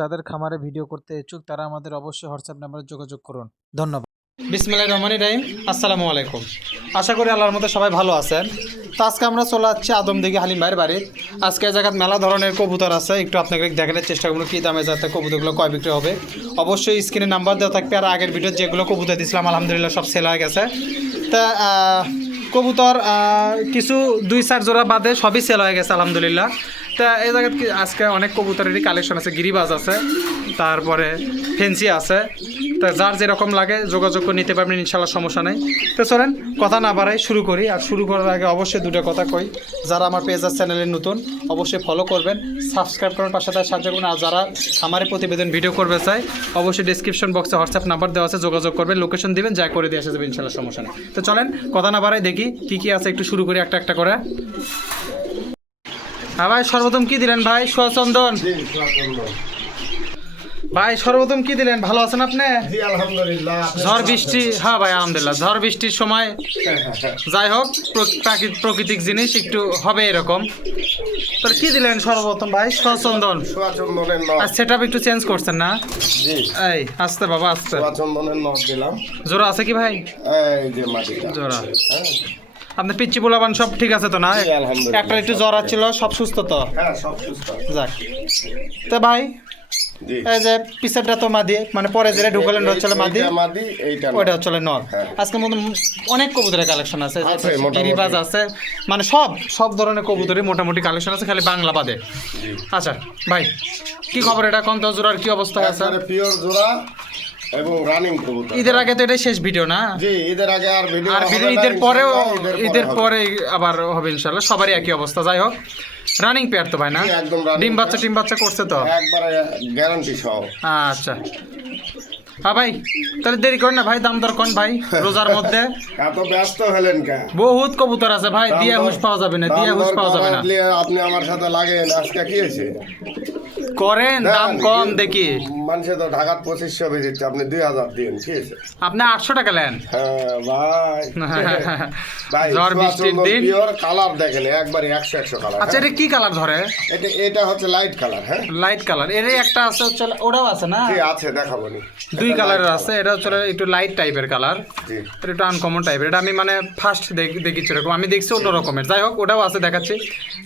যাদের খামারে ভিডিও করতে ইচ্ছুক তারা আমাদের অবশ্যই হোয়াটসঅ্যাপ নাম্বারে যোগাযোগ করুন। ধন্যবাদ। বিসমিল্লাহির রহমানির রহিম। আসসালামু আলাইকুম। আশা করি আল্লাহর মধ্যে সবাই ভালো আছেন। তো আজকে আমরা চলে যাচ্ছি আদমদিঘি হালিম ভাইয়ের বাড়ি। আজকে জায়গায় মেলা ধরনের কবুতর আছে, একটু আপনাকে দেখানোর চেষ্টা করবো কী দামে যাতে কবুতরগুলো কয় বিক্রি হবে। অবশ্যই স্ক্রিনে নাম্বার দেওয়া থাকবে। আর আগের ভিডিও যেগুলো কবুতর দিয়েছিলাম আলহামদুলিল্লাহ সব সেল হয়ে গেছে। তা কবুতর কিছু 2-4 জোড়া বাদে সবই সেল হয়ে গেছে আলহামদুলিল্লাহ। তা এই জায়গায় আজকে অনেক কবুতরেরই কালেকশন আছে, গিরিবাজ আছে, তারপরে ফেন্সি আছে। তা যার যেরকম লাগে যোগাযোগ করে নিতে পারবেন, ইনশাল্লাহ সমস্যা নেই। তো চলেন কথা না বাড়াই শুরু করি। আর শুরু করার আগে অবশ্যই দুটো কথা কই, যারা আমার পেজ আর চ্যানেলে নতুন অবশ্যই ফলো করবেন, সাবস্ক্রাইব করার পাশে তার সাহায্য করবেন। আর যারা খামারে প্রতিবেদন ভিডিও করবে চাই অবশ্যই ডিসক্রিপশন বক্সে হোয়াটসঅ্যাপ নাম্বার দেওয়া আছে, যোগাযোগ করবেন, লোকেশন দিবেন, যা করে দিয়ে আসা যাবে, ইনশাল্লাহ সমস্যা নেই। তো চলেন কথা না বাড়াই দেখি কী আছে, একটু শুরু করি একটা একটা করে। হ্যাঁ ভাই, সর্বপ্রথম কি দিলেন ভাই? সুচন্দন ভাই, সর্বপ্রথম কি দিলেন? ভালো আছেন আপনি? আলহামদুলিল্লাহ। ঝড় বৃষ্টি, হ্যাঁ ভাই আলহামদুলিল্লাহ। ঝড় বৃষ্টির সময় যাই হোক প্রাকৃতিক জিনিস একটু হবে এরকম। তো কি দিলেন সর্বপ্রথম ভাই? সুচন্দন। আর সেটআপ একটু চেঞ্জ করছেন না? এই আস্তে বাবা আস্তে। সুচন্দনের নখ দিলাম। জোড়া আছে কি ভাই? এই যে মাটিটা জোড়া। আপনার পিচ্চি পোলাবান সব ঠিক আছে তো না? একটা একটু জ্বর ছিল, সব সুস্থ তো? হ্যাঁ সব সুস্থ। যাক। তো ভাই এই যে পিছেরটা তো মাদি, মানে পরে যেটা ঢুকালেন হচ্ছে মাদি, ওইটা হচ্ছে নর। আজকের মতো অনেক কবুতরের কালেকশন আছে, গিরিবাজ আছে, মানে সব ধরনের কবুতরের মোটামুটি কালেকশন আছে, খালি বাংলা বাদে। আচ্ছা ভাই, কি খবর? এটা কোন জোড়ার কি অবস্থা আছে? পিওর জোড়া এবং রানিং কবুতর। ঈদের আগে তো এটাই শেষ ভিডিও না? জি, ঈদের আগে আর ভিডিও ঈদের পরে আবার হবে ইনশাআল্লাহ। সবারই একই অবস্থা। যাই হোক, রানিং পেয়ার তো ভাই না? ডিম বাচ্চা করছে তো একবারে গ্যারান্টি সহ। আচ্ছা হ্যাঁ ভাই, তাহলে দেরি করেন না ভাই, দাম দর কোন ভাই রোজার মধ্যে? এত ব্যস্ত হলেন কেন? বহুত কবুতর আছে ভাই, দিয়ে হুঁশ পাওয়া যাবে না, দিয়ে হুঁশ পাওয়া যাবে না। আপনি আমার সাথে লাগেন, আজকে কি হয়েছে করেন, দাম কম দেখি। মানুষে তো ঢাকার 2500 বেজেছে, আপনি 2000 দিন, ঠিক আছে? আপনি 800 টাকা নেন। হ্যাঁ ভাই। ভাই ঝড় বৃষ্টির দিন পিওর কালার দেখেন, একবারে 100 কালার। আচ্ছা, এটা কি কালার ধরে? এটা হচ্ছে লাইট কালার। হ্যাঁ লাইট কালার। এর একটা আছে হচ্ছে, ওটাও আছে না? জি আছে, দেখাবো নি। 2 কালারের আছে। এটা হচ্ছে একটু লাইট টাইপের কালার, এটা একটু আনকমন টাইপের। এটা আমি মানে ফার্স্ট দেখিচ্ছি এরকম, আমি দেখছি অন্য রকমের। যাই হোক, ওটাও আছে, দেখাচ্ছি।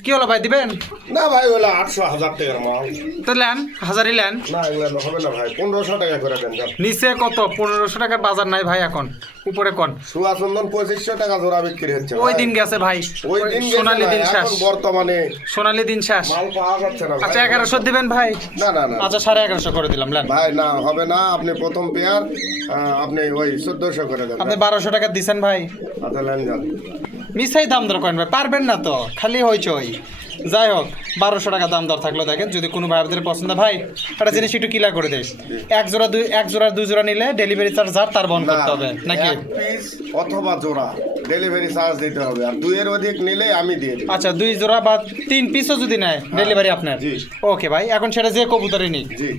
কি হলো ভাই, দিবেন? না ভাই, ওগুলো 800-1000 টাকার মাল। তো লেন, হাজারই লেন। না এগুলো হবে না ভাই, 1500 টাকা করে দেন। নিচে কত? 1500 টাকার বাজার নাই ভাই এখন, উপরে কোন? সুচন্দন 2500 টাকা জোড়া বিক্রি হচ্ছে। ওই দিন গেছে ভাই, ওই দিন সোনালী দিন শেষ, বর্তমানে সোনালী দিন শেষ। মাল পাওয়া যাচ্ছে না। আচ্ছা 1100 দিবেন ভাই? না না না, আচ্ছা 1150 করে দিলাম। লেন ভাই, না হবে না। আপনি প্রথম পেয়ার আপনি ওই 1400 করে দেন। আপনি 1200 টাকা দিছেন ভাই। আচ্ছা লেন যান। মিসাই দাম দর করেন ভাই, পারবেন না তো, খালি হইছে ওই। যাই হোক, 1200 টাকা দাম দর থাকলো। দেখেন যদি কোনো ভাইদের পছন্দ, ভাই একটা জিনিস একটু ক্লিয়ার করে দেয়, এক জোড়া 2 জোড়া নিলে ডেলিভারি চার্জ তার বহন করতে হবে নাকি? এক পিস অথবা জোড়া ডেলিভারি চার্জ দিতে হবে, আর 2 এর অধিক নিলে আমি দিয়ে দেব। আচ্ছা 2 জোড়া বা 3 পিসও যদি নেয় ডেলিভারি আপনার? ওকে ভাই, এখন সেটা যে কবুতরই নিই। জি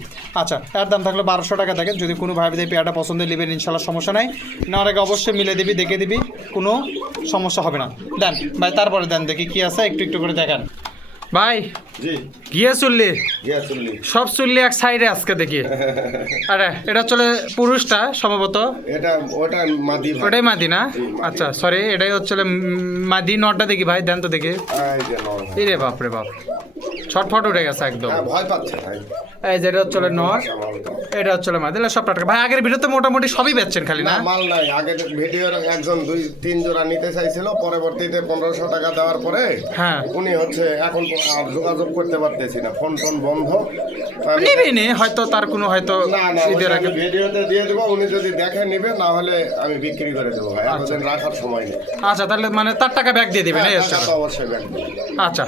আচ্ছা, এর দাম থাকলো 1200 টাকা। দেখেন যদি কোনো ভাইদের পেয়ারটা পছন্দ নেবেন, ইনশাল্লাহ সমস্যা নাই। নেওয়ার আগে অবশ্যই মিলে দিবি, দেখে দিবি, কোনো সমস্যা হবে না। দেন ভাই, তারপরে দেন দেখি কি আছে, একটু একটু করে দেখান ভাই। জি গিয়ে চললি সব চললি এক সাইডে আজকে দেখি। আরে এটা চলে পুরুষটা সম্ভবত, ওটা মাদি ভাই। ওটাই মাদি না? আচ্ছা সরি, এটাই হচ্ছে মাদি। নটটা দেখি ভাই, দেন তো দেখি। এই রে বাপ রে বাপ, ছটফট উঠে গেছে একদম, ভয় পাচ্ছে ভাই। এই যে এটা হচ্ছে নর, এটা হচ্ছে মাদি। সব টাকা ভাই। আগের ভিডিওতে মোটামুটি সবই বেচছেন খালি না? মাল নাই। আগের ভিডিওর একজন 2-3 জোড়া নিতে চাইছিল, পরবর্তীতে 1500 টাকা দেওয়ার পরে হ্যাঁ উনি হচ্ছে এখন আর যোগাযোগ করতে পারতেছি না, ফোন টোন বন্ধ। নিবেনি হয়তো, তার কোনো হয়তো ঈদের আগে ভিডিওতে দিয়ে দেবো, উনি যদি দেখে নিবে, না হলে আমি বিক্রি করে দেবো ভাই, এতদিন রাখার সময় নেই। আচ্ছা তাহলে মানে তার টাকা ব্যাক দিয়ে দিবেন? অবশ্যই ব্যাক দেবো। আচ্ছা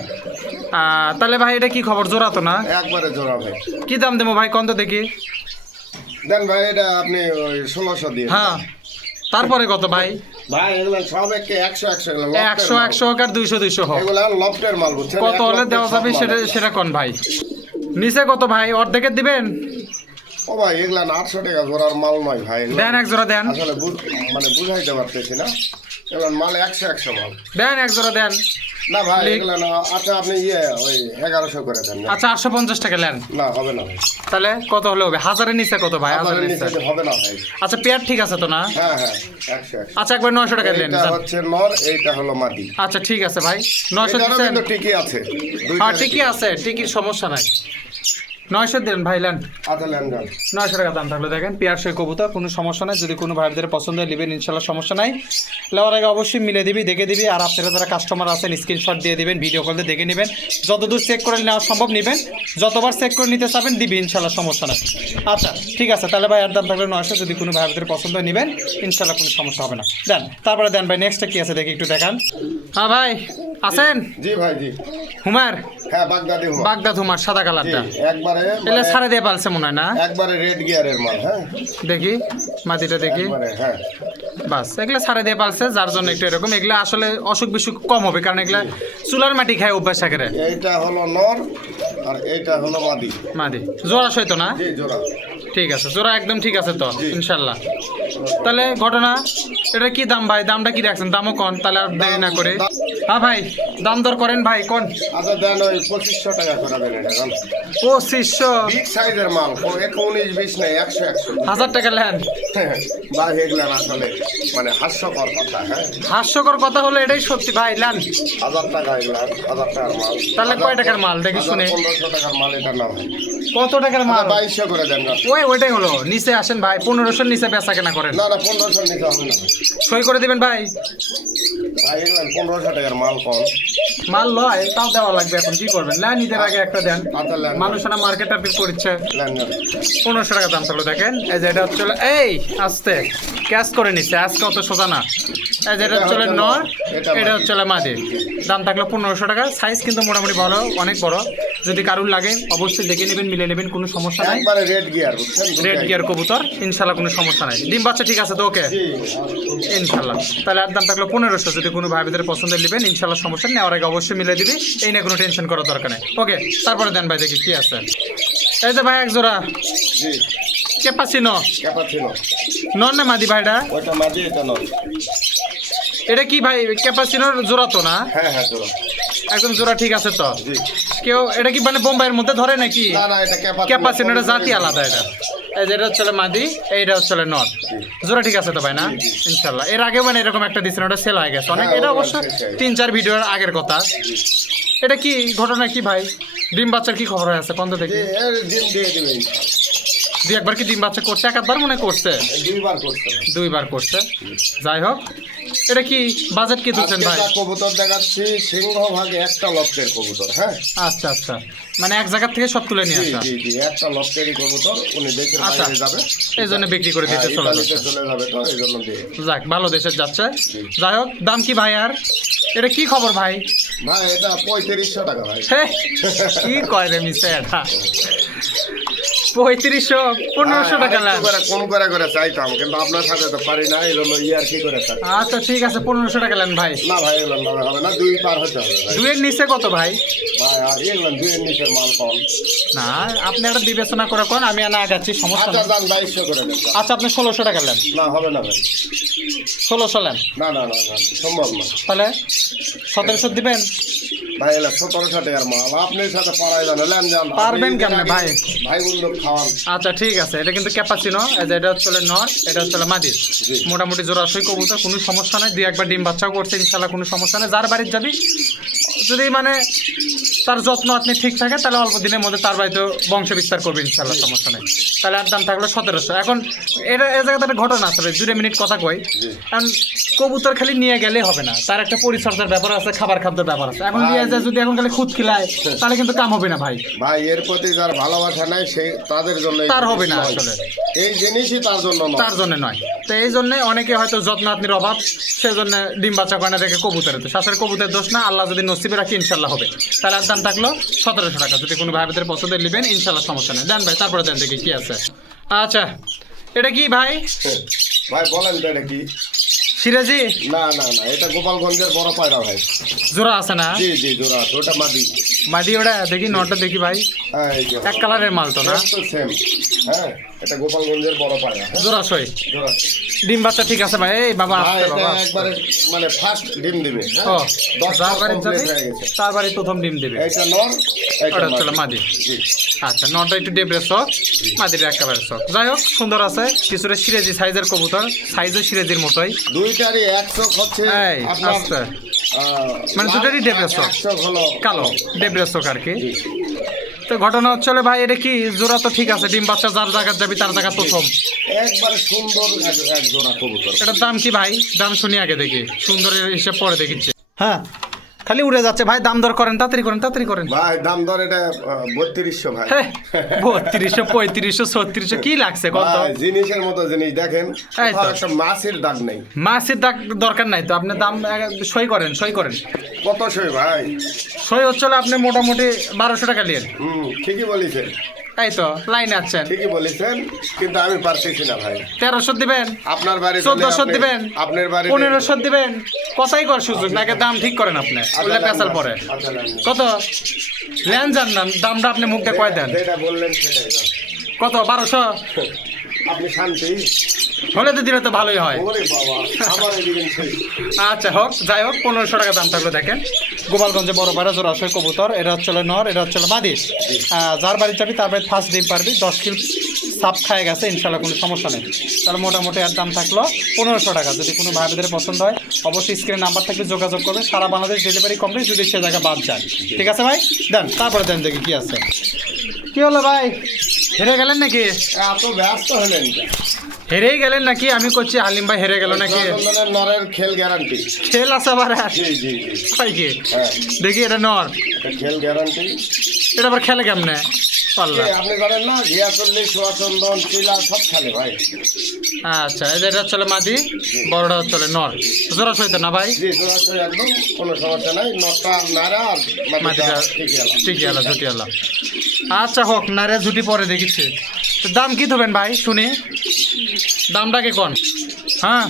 তাহলে ভাই এটা কি খবর? জোড়া তো না? একবারে জোড়া ভাই। কি দাম দেবো ভাই, কত দেখি? দেন ভাই, এটা আপনি ওই 1600 দিয়ে। হ্যাঁ তারপরে কত ভাই? ভাই এগুলো সব একে 100 100 হোক আর 200 হোক, এগুলো লফটের মাল, বুঝছেন? কত হলে দেওয়া যাবে সেটা কোন ভাই? নিচে কত ভাই, অর্ধেকের দিবেন? ও ভাই এগুলা 800 টাকা জোড়ার মাল নয় ভাই। দেন এক জোড়া দেন। আসলে মানে বুঝাইতে পারতেছি না, এগুলো মাল 100 মাল। দেন এক জোড়া দেন। না ভাই লিখ। এগুলো না, আচ্ছা আপনি ওই 1100 করে দেন না। আচ্ছা 850 টাকা নেন, না হবে না ভাই, তাহলে কত হলে হবে? হাজারের নিচে কত ভাই? হাজারের আপনার নিচে। নিচে হবে না ভাই। আচ্ছা পেয়ার ঠিক আছে তো না? হ্যাঁ হ্যাঁ 100 আচ্ছা একবার 900 টাকা দেন। এটা হচ্ছে নর, এইটা হলো মাদি। আচ্ছা ঠিক আছে ভাই, 900 এটারও দিচ্ছেন? কিন্তু ঠিকই আছে, হ্যাঁ ঠিকই আছে, ঠিকই, সমস্যা নাই। 900 দেন ভাই, লেন। আচ্ছা লেন যান। 900 টাকা দাম থাকলে দেখেন, পেয়ার সই কবুতর, কোনো সমস্যা নাই। যদি কোনো ভাইদের পছন্দ হয় নেবেন, ইনশাল্লাহ সমস্যা নাই। নেওয়ার আগে অবশ্যই মিলে দিবি, দেখে দিবি। আর আপনারা যারা কাস্টমার আছেন স্ক্রিনশট দিয়ে দিবেন, ভিডিও কল দিয়ে দেখে নেবেন। যতদূর চেক করে নেওয়া সম্ভব নেবেন, যতবার চেক করে নিতে চাবেন দিবি, ইনশাল্লাহ সমস্যা নাই। আচ্ছা ঠিক আছে, তাহলে ভাই আর দাম থাকলে 900। যদি কোনো ভাইদের পছন্দ হয় নেবেন, ইনশাল্লাহ কোনো সমস্যা হবে না। দেন, তারপরে দেন ভাই, নেক্সটটা কি আছে দেখি একটু দেখান। হ্যাঁ ভাই আছেন? জি ভাই জি। হুমার, হ্যাঁ বাগদাদি হুমা। বাগদাদ হুমার, সাদা জি কালারটা। একবারে এলে ছাড়ে দিয়ে পালছে মনে হয় না? একবারে রেড গিয়ারের মাল। হ্যাঁ দেখি মাটিটা দেখি। একবারে হ্যাঁ। বাস, এগুলা ছাড়ে দিয়ে পালছে, যার জন্য একটু এরকম। এগুলা আসলে অসুখ বিসুখ কম হবে, কারণ এগুলা চুলার মাটি খায় অভ্যাস আকারে। এইটা হলো নর আর এইটা হলো মাদি। মাদি জোড়া সইতো না? জি জোড়া। ঠিক আছে, জোড়া একদম ঠিক আছে তো ইনশাল্লাহ। তাহলে ঘটনা, এটা কি দাম ভাই? দামটা কি রাখছেন? দামও কোন, তাহলে আর দেরি না করে। হ্যাঁ ভাই, দাম দর করেন ভাই, কোন? আচ্ছা দেন ওই 2500 টাকা করে দেন এটা কারণ 2500? বিগ সাইজের মাল, 19 20 নাই, 100 100। 1000 টাকা নেন। ভাই এগুলা আসলে মানে হাস্যকর কথা। হ্যাঁ হাস্যকর কথা হলো এটাই সত্যি ভাই, নেন। 1000 টাকা এগুলা, 1000 টাকার মাল। তাহলে কয় টাকার মাল দেখি শুনে? 1500 টাকার মাল এটা না ভাই। কত টাকার মাল? 2200 করে দেন না। ওইটাই হলো, নিচে আসেন ভাই, 1500 নিচে বেচা কেনা করেন। না 1500 নিতে হবে না সই করে দিবেন ভাই। ভাই এগুলা 1500 টাকার মাল কম। মাল লয় তাও দেওয়া লাগবে, এখন কি করবেন? না নিজের আগে একটা দেন, আচ্ছা লেন মানুষেরা মার্কেট টার্গেট করছে। Lane lane. 1500 টাকা দাম থাকলো দেখেন। এই যে এটা হচ্ছে, এই আস্তে ক্যাশ করে নিচ্ছে, আজকে অত সোজা না। এই যে এটা হচ্ছে নর, এটা হচ্ছে মাদি। দাম থাকলো 1500 টাকা। সাইজ কিন্তু মোটামুটি ভালো, অনেক বড়। যদি কারুর লাগে অবশ্যই দেখে নেবেন, মিলে নেবেন, কোনো সমস্যা নাই। একবারে রেড গিয়ার বুঝছেন? রেড গিয়ার কবুতর, ইনশাল্লাহ কোনো সমস্যা নাই। ডিম বাচ্চা ঠিক আছে তো? ওকে জি ইনশাল্লাহ। তাহলে আর দাম থাকলো 1500। যদি কোনো ভাইদের পছন্দের নেবেন, ইনশাল্লাহ সমস্যা নেই। নেওয়ার আগে অবশ্যই মিলে দিবি, এই নিয়ে কোনো টেনশন করার দরকার নেই। ওকে, তারপরে দেন ভাই দেখি কি আছে। এই যে ভাই এক জোড়া জি ক্যাপাচিনো, ক্যাপাচিনো। নন না মাদি ভাইটা? ওইটা মাদি এটা নর। এটা কি ভাই ক্যাপাচিনোর জোড়া তো না? হ্যাঁ হ্যাঁ জোড়া। একদম জোড়া ঠিক আছে তো? জি কেউ এটা কি মানে বোম্বাইয়ের মধ্যে ধরে নাকি? না না এটা ক্যাপাচিনোর জাতি আলাদা এটা। এই যে এটা হচ্ছে মাদি, এইটা হচ্ছে নর। জোড়া ঠিক আছে তো ভাই না? ইনশাল্লাহ। এর আগে মানে এরকম একটা দিচ্ছেন, ওটা সেল হয়ে গেছে অনেক। হ্যাঁ, এটা ওটা অবশ্য শেষ হয়ে গেছে। 3-4 ভিডিওর আগের কথা। এটা কি ঘটনা কি ভাই? ডিম বাচ্চার কি খবর আছে কোন দেখি? জি এর ডিম দিয়ে দিবেন। দুই একবার কি ডিম বাচ্চা করছে? একবার মনে করছে, দুইবার করতে হবে। 2বার করছে। যাই হোক, এটা কি বাজেট কি দিচ্ছেন আজকে ভাই? যা কবুতর দেখাচ্ছি সিংহভাগে একটা লফটের কবুতর। হ্যাঁ আচ্ছা আচ্ছা, মানে এক জায়গা থেকে সব তুলে নিয়ে জি আসা। জি জি একটা লফটেরই কবুতর। উনি দেশের আচ্ছা। বাইরে যাবে, এই জন্য বিক্রি করে দিতে চলে ইতালিতে যাচ্ছে। চলে যাবে, তো এই জন্য দিয়ে। যাক, ভালো দেশে যাচ্ছে। যাই হোক, দাম কি ভাই? আর এটা কি খবর ভাই? ভাই এটা 3500 টাকা ভাই। হে, কি কয় রে মিসে এটা? 3500, 1500 টাকা আর লাগ। একটু করে কম করে চাইতাম, কিন্তু আপনার সাথে তো পারি না, এই জন্য ইয়ার কি করে চাই। আচ্ছা ঠিক আছে, 1500 টাকা নেন ভাই। না ভাই এগুলো না হবে না, 2 পার হতে হবে ভাই। 2 এর নিচে কত ভাই? ভাই আর এগুলো 2 এর নিচের মাল কম। না, আপনি একটা বিবেচনা করে কোন, আমি না আগাচ্ছি, সমস্যা আচ্ছা নেই। যান 2200 করে দেন। আচ্ছা আপনি 1600 টাকা নেন। না হবে না ভাই। 1600 নেন, না না না না সম্ভব না তাহলে 1700 দিবেন? ভাই এলা 1700 টাকার মাল আপনার সাথে পারাই জানা লেন যান। পারবেন কেমনে ভাই? ভাই বন্ধু খাওয়ান। আচ্ছা ঠিক আছে, এটা কিন্তু ক্যাপাচিনো। এই যে এটা হচ্ছে নর, এটা হচ্ছে মাদি। জি। মোটামুটি জোড়াশই কবুতর, কোনো সমস্যা নাই। 2-1বার ডিম বাচ্চাও করছে, ইনশাল্লাহ কোনো সমস্যা নেই। যার বাড়ির যাবি, যদি মানে তার যত্ন আপনি ঠিক থাকে, তাহলে অল্প দিনের মধ্যে তার বাড়িতে বংশ বিস্তার করবে, ইনশাল্লাহ সমস্যা নেই। তাহলে আর দাম থাকলো 1700। এখন এটা এই জায়গাতে একটা ঘটনা আছে ভাই, 2 মিনিট কথা কই। কারণ কবুতর খালি নিয়ে গেলে হবে না, তার একটা পরিচর্যার ব্যাপার আছে, খাবার খাদ্যের ব্যাপার আছে। এখন নিয়ে যায় যদি এখন খালি খুদ খিলায়, তাহলে কিন্তু কাম হবে না ভাই। ভাই এর প্রতি যার ভালোবাসা নাই সেই তাদের জন্য এই তার হবে না জিনিস নয়। আসলে। এই জিনিসই তার জন্য নয়। তার জন্য নয়। তো এই জন্য অনেকে হয়তো যত্ন আত্মীর অভাব, সেজন্য ডিম বাচ্চা করে না দেখে কবুতরে। তো শ্বাসের কবুতরের দোষ না, আল্লাহ যদি নসিবে রাখি ইনশাল্লাহ হবে। তাহলে আর দাম থাকলো 1700 টাকা। যদি কোনো ভাইদের পছন্দের নেবেন, ইনশাল্লাহ সমস্যা নেই। দেন ভাই, তারপরে দেন দেখি কি আছে। আচ্ছা, এটা কি ভাই? ভাই বলেন তো এটা কি? সিরাজি? না না না এটা গোপালগঞ্জের বড় পায়রা ভাই। জোড়া আছে না? জি জি জোড়া আছে, ওটা মাদি। মাদি ওটা দেখি, নটা দেখি ভাই। হ্যাঁ এই যে এক কালারের মাল তো না? তো সেম। হ্যাঁ এটা গোপালগঞ্জের বড় পায়রা, হ্যাঁ? জোড়াশয় জোড়া। ডিম বাচ্চা ঠিক আছে ভাই। এই বাবা ভাই আসতে এটা বাবা একবারে মানে ফার্স্ট ডিম দিবে, হ্যাঁ? ও 10 যার বাড়ি কমপ্লিট যাবে হয়ে গেছে। তার বাড়ি প্রথম ডিম দেবে। এইটা নর, এইটা ওটা হচ্ছে মাদি। মাদি। জি। আচ্ছা নটা একটু ডেবরে শখ, মাদির একেবারে শখ। যাই হোক সুন্দর আছে, কিছুটা সিরেজি সাইজের কবুতর, সাইজও সিরেজির মতোই। দুইটারই 100 হচ্ছে এই আপনার আস্তে মানে দুটারই ডেবরে শখ, 100 হলো কালো ডেবরে শখ আর কি। জি। তো ঘটনা হচ্ছে ভাই এটা কি জোড়া তো ঠিক আছে, ডিম বাচ্চা যার জায়গা যাবি তার জায়গা প্রথম। একবারে সুন্দর এক জোড়া কবুতর। এটার দাম কি ভাই? দাম শুনি আগে দেখি, সুন্দরের হিসাব পরে দেখিচ্ছে। হ্যাঁ খালি উড়ে যাচ্ছে ভাই, দাম দর করেন, তাড়াতাড়ি করেন, তাড়াতাড়ি করেন। ভাই দাম দর এটা 3200 ভাই। 3200 3500 3600 কি লাগছে কত? ভাই জিনিসের মতো জিনিস দেখেন, এই তো। কোথাও একটা মাছের দাগ নেই। মাছের দাগ দরকার নাই তো, আপনি দাম সই করেন, সই করেন। কত সই ভাই? সই হচ্ছে আপনি মোটামুটি 1200 টাকা নিয়েন। ঠিকই বলেছেন, তাই তো লাইনে আছেন। ঠিকই বলেছেন, কিন্তু আমি পারতেছি না ভাই। 1300 দিবেন, আপনার বাড়ি 1400 দিবেন, আপনার বাড়ি 1500 দিবেন, কথাই কর সুযোগ নাকি দাম ঠিক করেন আপনি, বললে পেশাল পরে। কত লেন যান না, দামটা আপনি মুখটা কয় দেন। যেটা বললেন সেটাই না। কত 1200 আপনি শান্তি হলে তো দিলে তো ভালোই হয়। ওরে বাবা, আমার এদিকে সেই। আচ্ছা হোক, যাই হোক 1500 টাকা দাম থাকলে দেখেন। গোপালগঞ্জে বড় পাড়া জোড়াশয় কবুতর, এটা হচ্ছে নর, এটা হচ্ছে মাদি। যার বাড়ি যাবি তার বাড়ি ফার্স্ট ডিম পারবি, 10 কিলো সাপ খায় গেছে ইনশাল্লাহ, কোনো সমস্যা নেই। তাহলে মোটামুটি এর দাম থাকলো 1500 টাকা। যদি কোনো ভাইদের পছন্দ হয় অবশ্যই স্ক্রিনে নাম্বার থাকলে যোগাযোগ করবে, সারা বাংলাদেশ ডেলিভারি কমপ্লিট, যদি সে জায়গা বাদ যায়। ঠিক আছে ভাই, দেন তারপরে দেন দেখি কি আছে। কি হলো ভাই, হেরে গেলেন নাকি? এত ব্যস্ত হলেন কেন? হেরেই গেলেন নাকি? আমি করছি হালিম ভাই হেরে গেল নাকি? জয়চন্দনের নরের খেল গ্যারান্টি। খেল আছে আবার? জি জি জি, হয় কি হ্যাঁ দেখি, এটা নর, এটা খেল গ্যারান্টি। এটা আবার খেলে কেমনে? পাল্লা। আপনি জানেন না, ঘিয়া চল্লিশ, সোয়াচন্দন, চিলা সব খেলে ভাই। আচ্ছা এই যে এটা হচ্ছে মাদি, বড়টা হচ্ছে নর, জোড়া সইতে না ভাই? জি জোড়াশয় একদম কোনো সমস্যা নাই। নটটা নাড়া আর মাটিটা মাটিটা ঠিকই আলা। ঠিকই আলা, ঝুটি আলা। আচ্ছা হোক, নারে ঝুটি পরে দেখিচ্ছে। তো দাম কি ধরবেন ভাই শুনি, দামটা কি কোন? হ্যাঁ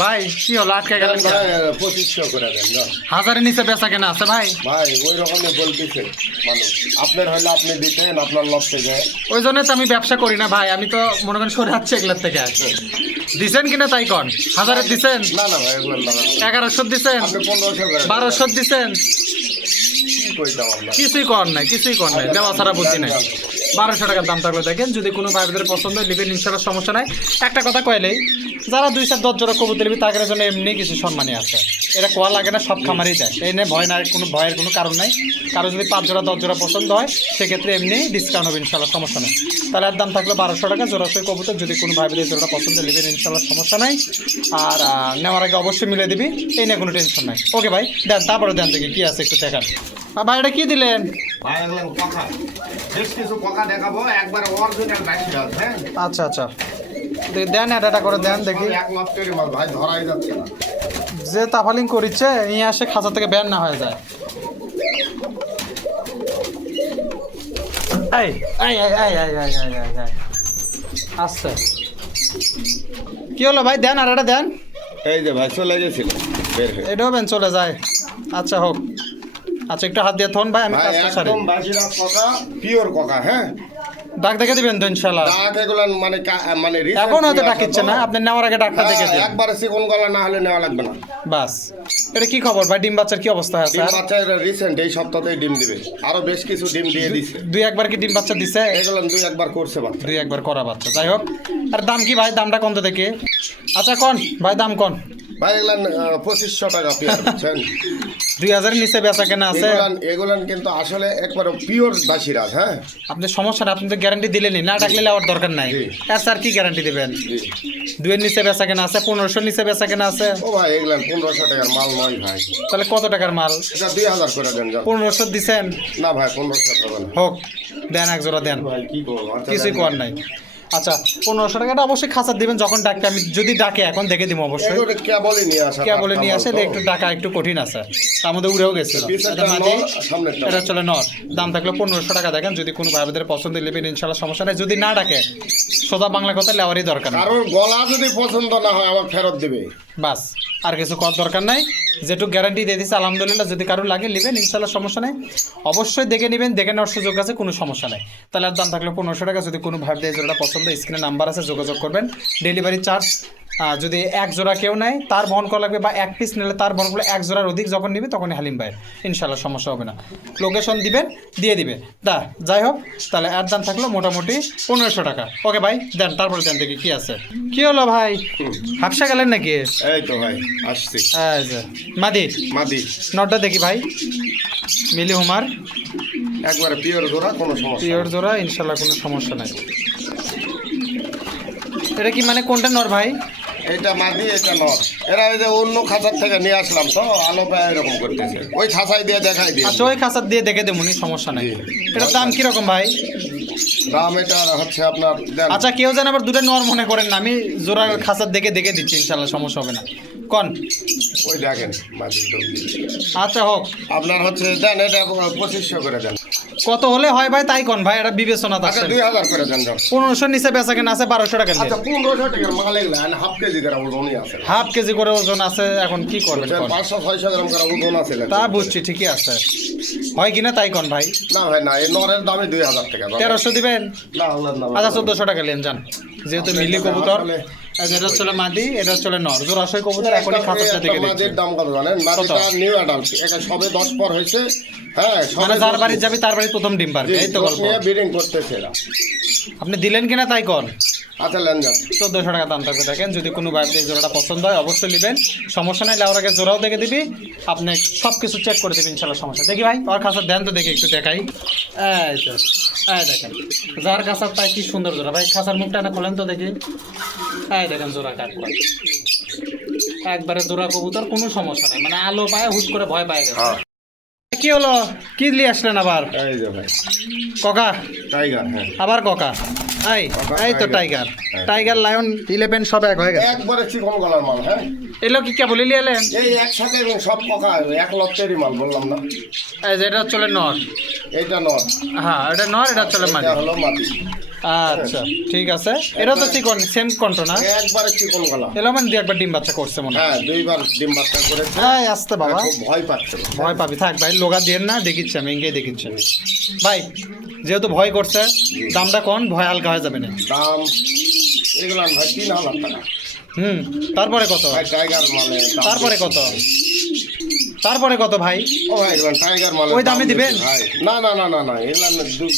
ভাই কি হলো, আটকে গেলেন কেন? 2500 করে দেন না। হাজারের নিচে বেচা কেনা আছে ভাই? ভাই ওই রকমই বলতেছে মানুষ। আপনার হলে আপনি দিতেন, আপনার লক্ষ্যে যায়। ওই জন্য তো আমি ব্যবসা করি না ভাই, আমি তো মনে করেন সরে যাচ্ছি এগুলোর থেকে। দিছেন কিনা তাই কন, হাজারের দিছেন, না না ভাই এগুলো না। 1100 দিছেন, আপনি 1500 করে দেন। 1200 দিছেন, কি কইতাম আমরা? কিছুই কর নাই, কিছুই কর নাই, দেওয়া ছাড়া বুদ্ধি নাই। 1200 টাকার দাম থাকলে দেখেন, যদি কোনো ভাইদের পছন্দ হয় নেবেন ইনশাল্লাহ, সমস্যা নাই। একটা কথা কইলেই, যারা 2-4-10 জোড়া কবুতর নেবে তাদের জন্য এমনি কিছু সম্মানই আছে, এটা কোয়া লাগে না, সব খামারই দেয়, এই নিয়ে ভয় নাই, কোনো ভয়ের কোনো কারণ নাই। কারো যদি 5 জোড়া 10 জোড়া পছন্দ হয় সেক্ষেত্রে এমনি ডিসকাউন্ট হবে ইনশাল্লাহ, সমস্যা নেই। তাহলে এর দাম থাকলো 1200 টাকা জোড়াশয় কবুতর, যদি কোনো ভাইদের জোড়াটা পছন্দ নেবেন ইনশাল্লাহ, সমস্যা নাই। আর নেওয়ার আগে অবশ্যই মিলে দিবি, এই নিয়ে কোনো টেনশন নাই। ওকে ভাই দেন, তারপরে দেন দেখি কি আছে একটু দেখান। ভাই এটা কি দিলেন? ভাই এগুলো কথা বেশ কিছু কথা দেখাবো, একবার অরিজিনাল বাইশি আছে, হ্যাঁ? আচ্ছা আচ্ছা দেন, এটা করে দেন দেখি। এক লক্ষের মাল ভাই, ধরাই যাচ্ছে না। যে তাফালিং করিচ্ছে নিয়ে আসে খাঁচা থেকে ব্যান না হয়ে যায়। এই এই এই এই এই এই এই এই এই আচ্ছা কি হলো ভাই, দেন আর এটা দেন। এই যে ভাই চলে গেছিল বের হয়ে। এটাও বেন চলে যায়। আচ্ছা হোক, আচ্ছা একটু হাত দিয়ে থন ভাই, আমি ভাই কাজটা সারি। একদম বাজিরা কথা, পিওর কথা, হ্যাঁ? ডাক দেখে দিবেন তো ইনশাল্লাহ। ডাক এগুলো মানে মানে recent এখন হয়তো নিয়ে আসা ডাকিচ্ছে তো। না, আপনি নেওয়ার আগে ডাক্তার দেখে হ্যাঁ, দিন। একবারে চিকন গলা না হলে নেওয়া লাগবে না। বাস এটা কি খবর ভাই, ডিম বাচ্চার কি অবস্থা আছে? ডিম বাচ্চা রিসেন্ট এই সপ্তাহতেই ডিম দিবে, আরো বেশ কিছু ডিম দিয়ে দিছে। 2-1 বার কি ডিম বাচ্চা দিছে? এগুলো 2-1 করছে বাচ্চা। 2-1 বার করা বাচ্চা। যাই হোক, আর দাম কি ভাই, দামটা কত দেখে? আচ্ছা কোন ভাই দাম কোন? ভাই এগুলো 2500 টাকা পিওর, বুঝছেন? 2000 এর নিচে বেচা কেনা আছে? এগুলান কিন্তু আসলে একবারে পিওর বাসিরাজ, হ্যাঁ? আপনি সমস্যা না, আপনি তো গ্যারান্টি দিলেনই, না ডাকলে নেওয়ার দরকার নাই। জি। আর স্যার কি গ্যারান্টি দিবেন? 2 এর নিচে বেচা কেনা আছে, 1500 নিচে বেচা কেনা আছে। ও ভাই এগুলো 1500 টাকার মাল নয় ভাই। তাহলে কত টাকার মাল? এটা 2000 করে দেন যান। 1500 দিছেন? না ভাই 1500 হবে না। হোক দেন, এক জোড়া দেন, ভাই কি করবো, আচ্ছা কিছুই দেন। কর নাই। আচ্ছা 1500 টাকাটা অবশ্যই খাঁচা দিবেন যখন ডাকতে, আমি যদি ডাকে এখন দেখে দিব অবশ্যই। এগুলো কেবলই নিয়ে আসা। কে বলে নিয়ে আসে, একটু টাকা একটু কঠিন আছে, তার মধ্যে উড়েও গেছিল। পিছেরটা এটা মাঝে, নর, সামনেরটা এটা চলে নর, দাম থাকলো 1500 টাকা। দেখেন যদি কোনো ভাইদের পছন্দ নেবেন ইনশাল্লাহ, সমস্যা নেই। যদি না ডাকে সোজা বাংলা কথা লেওয়ারই দরকার নেই। কারোর গলা যদি পছন্দ না হয় আমার ফেরত দিবে। বাস আর কিছু করার দরকার নাই, যেটুকু গ্যারান্টি দিয়ে দিচ্ছে আলহামদুলিল্লাহ। যদি কারো লাগে নেবেন ইনশাল্লাহ, সমস্যা নেই। অবশ্যই দেখে নেবেন, দেখে নেওয়ার সুযোগ আছে, কোনো সমস্যা নেই। তাহলে আর দাম থাকলে 1500 টাকা। যদি কোনো ভাই দিয়ে জোড়াটা পছন্দ, স্ক্রিনে নাম্বার আছে, যোগাযোগ করবেন। ডেলিভারি চার্জ যদি এক জোড়া কেউ নেয় তার বহন করা লাগবে, বা এক পিস নিলে তার বহন করলে, এক জোড়ার অধিক যখন নিবে তখনই হালিম ভাইয়ের ইনশাল্লাহ সমস্যা হবে না। লোকেশন দিবেন, দিয়ে দিবে। যাই হোক, তাহলে আর দাম থাকলো মোটামুটি 1500 টাকা। ওকে ভাই, দেন, তারপরে দেন দেখি কি আছে। কি হলো ভাই, হাফসা গেলেন নাকি? এই তো ভাই আসছি। এই যে মাদি মাদি নটটা দেখি ভাই, মিলি হুমার, একবারে পিওর জোড়া, কোনো সমস্যা পিওর জোড়া, ইনশাল্লাহ কোনো সমস্যা নাই। এটা কি মানে কোনটা নর ভাই? এইটা মাদি, এটা নর। এরা ওই যে অন্য খাঁচার থেকে নিয়ে আসলাম তো, আলো পায় এরকম করতেছে, ওই খাঁচাই দিয়ে দেখাই দিয়ে। আচ্ছা, ওই খাঁচার দিয়ে দেখে দেবনি, সমস্যা নাই। এটার দাম কিরকম ভাই? দাম এটা হচ্ছে আপনার দেন। আচ্ছা, কেউ যেন আবার দুটো নর মনে করেন না, আমি জোড়ার খাঁচার দেখে দিচ্ছি, ইনশাল্লাহ সমস্যা হবে না। কন ওই দেখেন মাদি তো। আচ্ছা হোক, আপনার হচ্ছে দেন, এটা 2500 করে দেন। কত হলে হয় ভাই তাই কন ভাই, এটা বিবেচনা আচ্ছা আছে। 2000 করে দেন। 1500 নিচে বেচা কেনা আছে 1200 টাকা নিয়ে। আচ্ছা 1500 টাকার মাল এগুলা, হাফ কেজি করে ওজনই আছে। হাফ কেজি করে ওজন আছে, এখন কি করবেন? 500-600 গ্রাম করে ওজন আছে। তা বুঝছি, ঠিকই আছে। হয় কিনা তাই কন ভাই। না ভাই না, এই নরের দামই 2000 টাকা। 1300 দিবেন? না আল্লাহ না। আচ্ছা 1400 টাকা নেন যান, যেহেতু মিলি কবুতর। যেটা চলে মাদি, এটা চলে নর। জোড়াশয় কবুতর এখনই খাঁচাটা থেকে দিচ্ছি। মাদির দাম কত জানেন? মাদিটা নিউ অ্যাডাল্ট, এটা সবে 10 পর হয়েছে। হ্যাঁ, মানে যার বাড়ি যাবি তার বাড়ি প্রথম ডিম পারবে, এই তো গল্প। নিয়ে ব্রিডিং করতেছে এরা। আপনি দিলেন কিনা তাই কন। আচ্ছা লেন যান। 1400 টাকা দাম থাকবে। দেখেন, যদি কোনো ভাই এই জোড়াটা পছন্দ হয় অবশ্যই নেবেন, সমস্যা নাই। লেওয়ার আগে জোড়াও দেখে দিবি, আপনি সব কিছু চেক করে দেবেন ইনশাল্লাহ, সমস্যা। দেখি ভাই ওর কাছে দেন তো দেখি, একটু দেখাই। এই তো, এই দেখেন, যার কাছার তাই কি সুন্দর জোড়া ভাই। খাঁচার মুখটা না খোলেন তো দেখি। এই দেখেন জোড়া কাট করে, একবারে জোড়া কবুতর, কোনো সমস্যা নাই। মানে আলো পায়, হুট করে ভয় পায় গেছে। কি হলো, কি নিয়ে আসলেন আবার? এই যে ভাই ককা টাইগার। হ্যাঁ আবার ককা, এই তো টাইগার, টাইগার, লায়ন, 11 সব এক হয়ে গেছে। একবারে চিকন গলার মাল। হ্যাঁ, এলো কি কেবল এলেন? এই একসাথে এবং সব পকা এক লটেরই মাল, বললাম না? এই যে এটা চলে নর, এইটা নর। হ্যাঁ এটা নর, এটা চলে মাদি। এটা হলো মাদি। আচ্ছা ঠিক আছে, এটা তো চিকন, সেম কন্ট্রো না? একবারে চিকন গলা। এলো মানে একবার ডিম বাচ্চা করছে মনে হয়। হ্যাঁ, 2বার ডিম বাচ্চা করেছে। হ্যাঁ আসতে বাবা, খুব ভয় পাচ্ছে। ভয় পাবি, থাক ভাই, লোগা দিয়ে না, দেখিচ্ছে আমি ইঙ্গে দেখিচ্ছে ভাই। যেহেতু ভয় করছে, দামটা কোন, ভয় হালকা হয়ে যাবে না। দাম এগুলো ভাই 3000 টাকা। তারপরে কত ভাই টাইগার মালে দাম তারপরে কত তারপরে কত ভাই? ও ভাই এগুলো টাইগার মালে ওই দামে দাম দিবেন? বেশি ভাই। না না না না না, এগুলো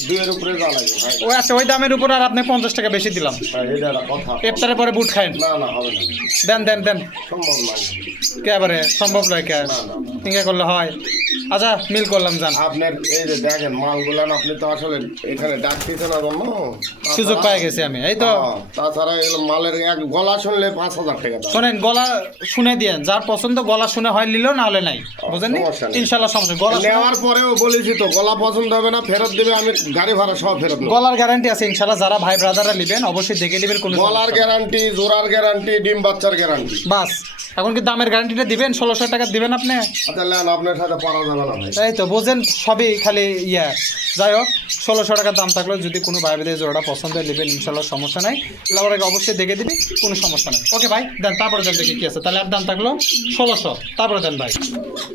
দুইয়ের উপরে যা লাগে ভাই। ওই আচ্ছা, ওই দামের উপর আর আপনি 50 টাকা বেশি দিলাম। ভাই এটা একটা কথা। ইফতারের পরে বুট খায়েন। না না, হবে না, দেন দেন দেন, সম্ভব নয়। একেবারে সম্ভব নয় কে, ইঙ্গে করলে হয়। আচ্ছা মিল করলাম, যান। আপনার এই যে দেখেন মালগুলো, আপনি তো আসলে এখানে ডাকতেছেন না জন্য সুযোগ পেয়ে গেছি আমি, এই তো। তাছাড়া এগুলো মালের এক গলা শুনলে 5000 টাকা দাম। শোনেন, গলা শুনে দিয়েন, যার পছন্দ গলা শুনে হয় নিলেও, না হলে নাই, বুঝেন? সমস্যা নেই। ইনশাল্লাহ সমস্যা। গলা নেওয়ার পরেও বলেছি তো, গলা পছন্দ হবে না ফেরত দেবে, আমি গাড়ি ভাড়া সব ফেরত নেব। গলার গ্যারান্টি আছে ইনশাল্লাহ। যারা ভাই ব্রাদাররা নেবেন অবশ্যই দেখে নেবেন, কোনো গলার গ্যারান্টি, জোড়ার গ্যারান্টি, ডিম বাচ্চার গ্যারান্টি। বাস। এখন কি দামের গ্যারান্টিটা দিবেন? 1600 টাকা দিবেন আপনি? আচ্ছা লেন, আপনার সাথে পারা যাবে না ভাই। এই তো বোঝেন, সবই খালি ইয়া। যাই হোক, 1600 টাকার দাম থাকলেও যদি কোনো ভাই ভাইদের জোড়াটা পছন্দ হয় নেবেন ইনশাল্লাহ, সমস্যা নাই। লেবার আগে অবশ্যই দেখে দিবি, কোনো সমস্যা নাই। ওকে ভাই, দেন, তারপরে দেন দেখি কি আছে। তাহলে আর দাম থাকলো 1600, তারপরে দেন ভাই।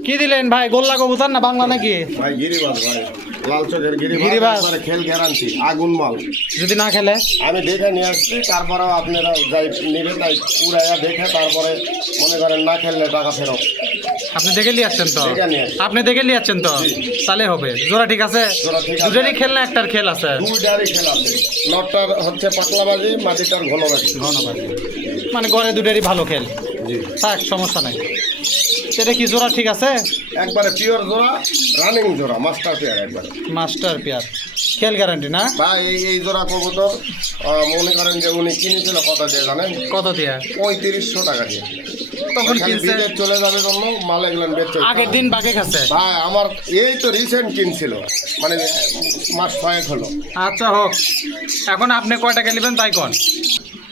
কি দিলেন ভাই, গোল্লা কবুতর না বাংলা নাকি? ভাই গিরিবাজ ভাই, লাল চোখের গিরিবাজ। গিরিবাজ, খেল গ্যারান্টি, আগুন মাল। যদি না খেলে? আমি দেখে নিয়ে আসছি, তারপরেও আপনারা যাই নেবে তাই উড়াইয়া দেখে, তারপরে মনে করেন না খেললে টাকা ফেরত। আপনি দেখে নিয়ে আসছেন তো? দেখে নিয়ে আসছি। আপনি দেখে নিয়ে আসছেন তো? তাহলে হবে। জোড়া ঠিক আছে? জোড়া ঠিক আছে। দুটারই খেল না একটার খেল আছে? দুইটারই খেল আছে। নটটার হচ্ছে পাতলাবাজি, মাটিটার ঘনবাজি। ঘনবাজি, মানে গড়ে দুটারই ভালো খেল। জি, থাক, সমস্যা নাই। সেটা কি জোড়া ঠিক আছে? একবারে পিওর জোড়া, রানিং জোড়া, মাস্টার পেয়ার একবারে। মাস্টার পেয়ার, খেল গ্যারান্টি না? বা এই জোড়া কবুতর মনে করেন যে উনি কিনেছিল কত দিয়ে জানেন? কত দিয়ে? 3500 টাকা দিয়ে। তখন ওখানে কিনছে? বিদেশ চলে যাবে জন্য মাল এগুলো বেচে। আগের দিন বাগে খাচ্ছে? ভাই আমার এই তো রিসেন্ট কিনছিল, মানে মাস 6 হলো। আচ্ছা হোক, এখন আপনি কয় টাকা নেবেন তাই কন।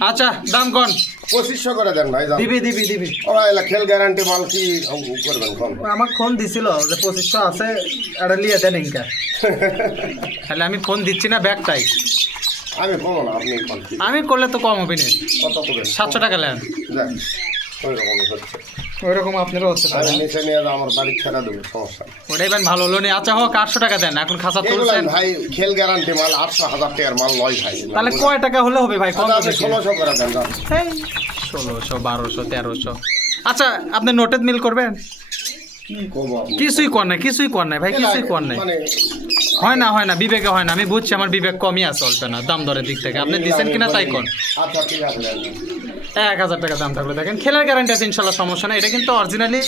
আচ্ছা দাম কন। 2500 করে দেন ভাই। দিবি দিবি দিবি। ওরা এলা খেল গ্যারান্টি মাল কি করবেন কোন? আমার ফোন দিছিল যে 2500 আছে, এটা লিয়ে দেন ইনকা। তাহলে আমি ফোন দিচ্ছি না, ব্যাগটাই আমি কম না, আপনি কোন? আমি করলে তো কম হবে না। কত করবেন? 700 টাকা নেন। দেন ওই রকম হচ্ছে। ওইরকম আপনারও হচ্ছে আমি নিচে নিয়ে যাও, আমার বাড়ি ছেড়ে দেবো, সমস্যা নেই। ওটাই ভাই ভালো হলো নি। আচ্ছা হোক 800 টাকা দেন, এখন খাঁচা এগুলো তুলছেন। ভাই খেল গ্যারান্টি মাল, 800,000 টাকার মাল লয় ভাই। তাহলে কয় টাকা হলে হবে ভাই? কম আচ্ছা, আপনি 1600 করে দেন যান। 1600, 1200, 1300। আচ্ছা আপনি নোটেড মিল করবেন? কি করবো আপনি? কিছুই কর নাই, কিছুই কর নাই ভাই, কিছুই কর নাই। মানে হয় না বিবেকে হয় না। আমি বুঝছি আমার বিবেক কমই আছে অল্প না দাম দরের দিক থেকে। আপনি দিচ্ছেন কিনা তাই কোন। আচ্ছা ঠিক আছে দেন। 1000 টাকা দাম থাকলে দেখেন, খেলের গ্যারান্টি আছে ইনশাল্লাহ, সমস্যা নাই। এটা কিন্তু অরিজিনালি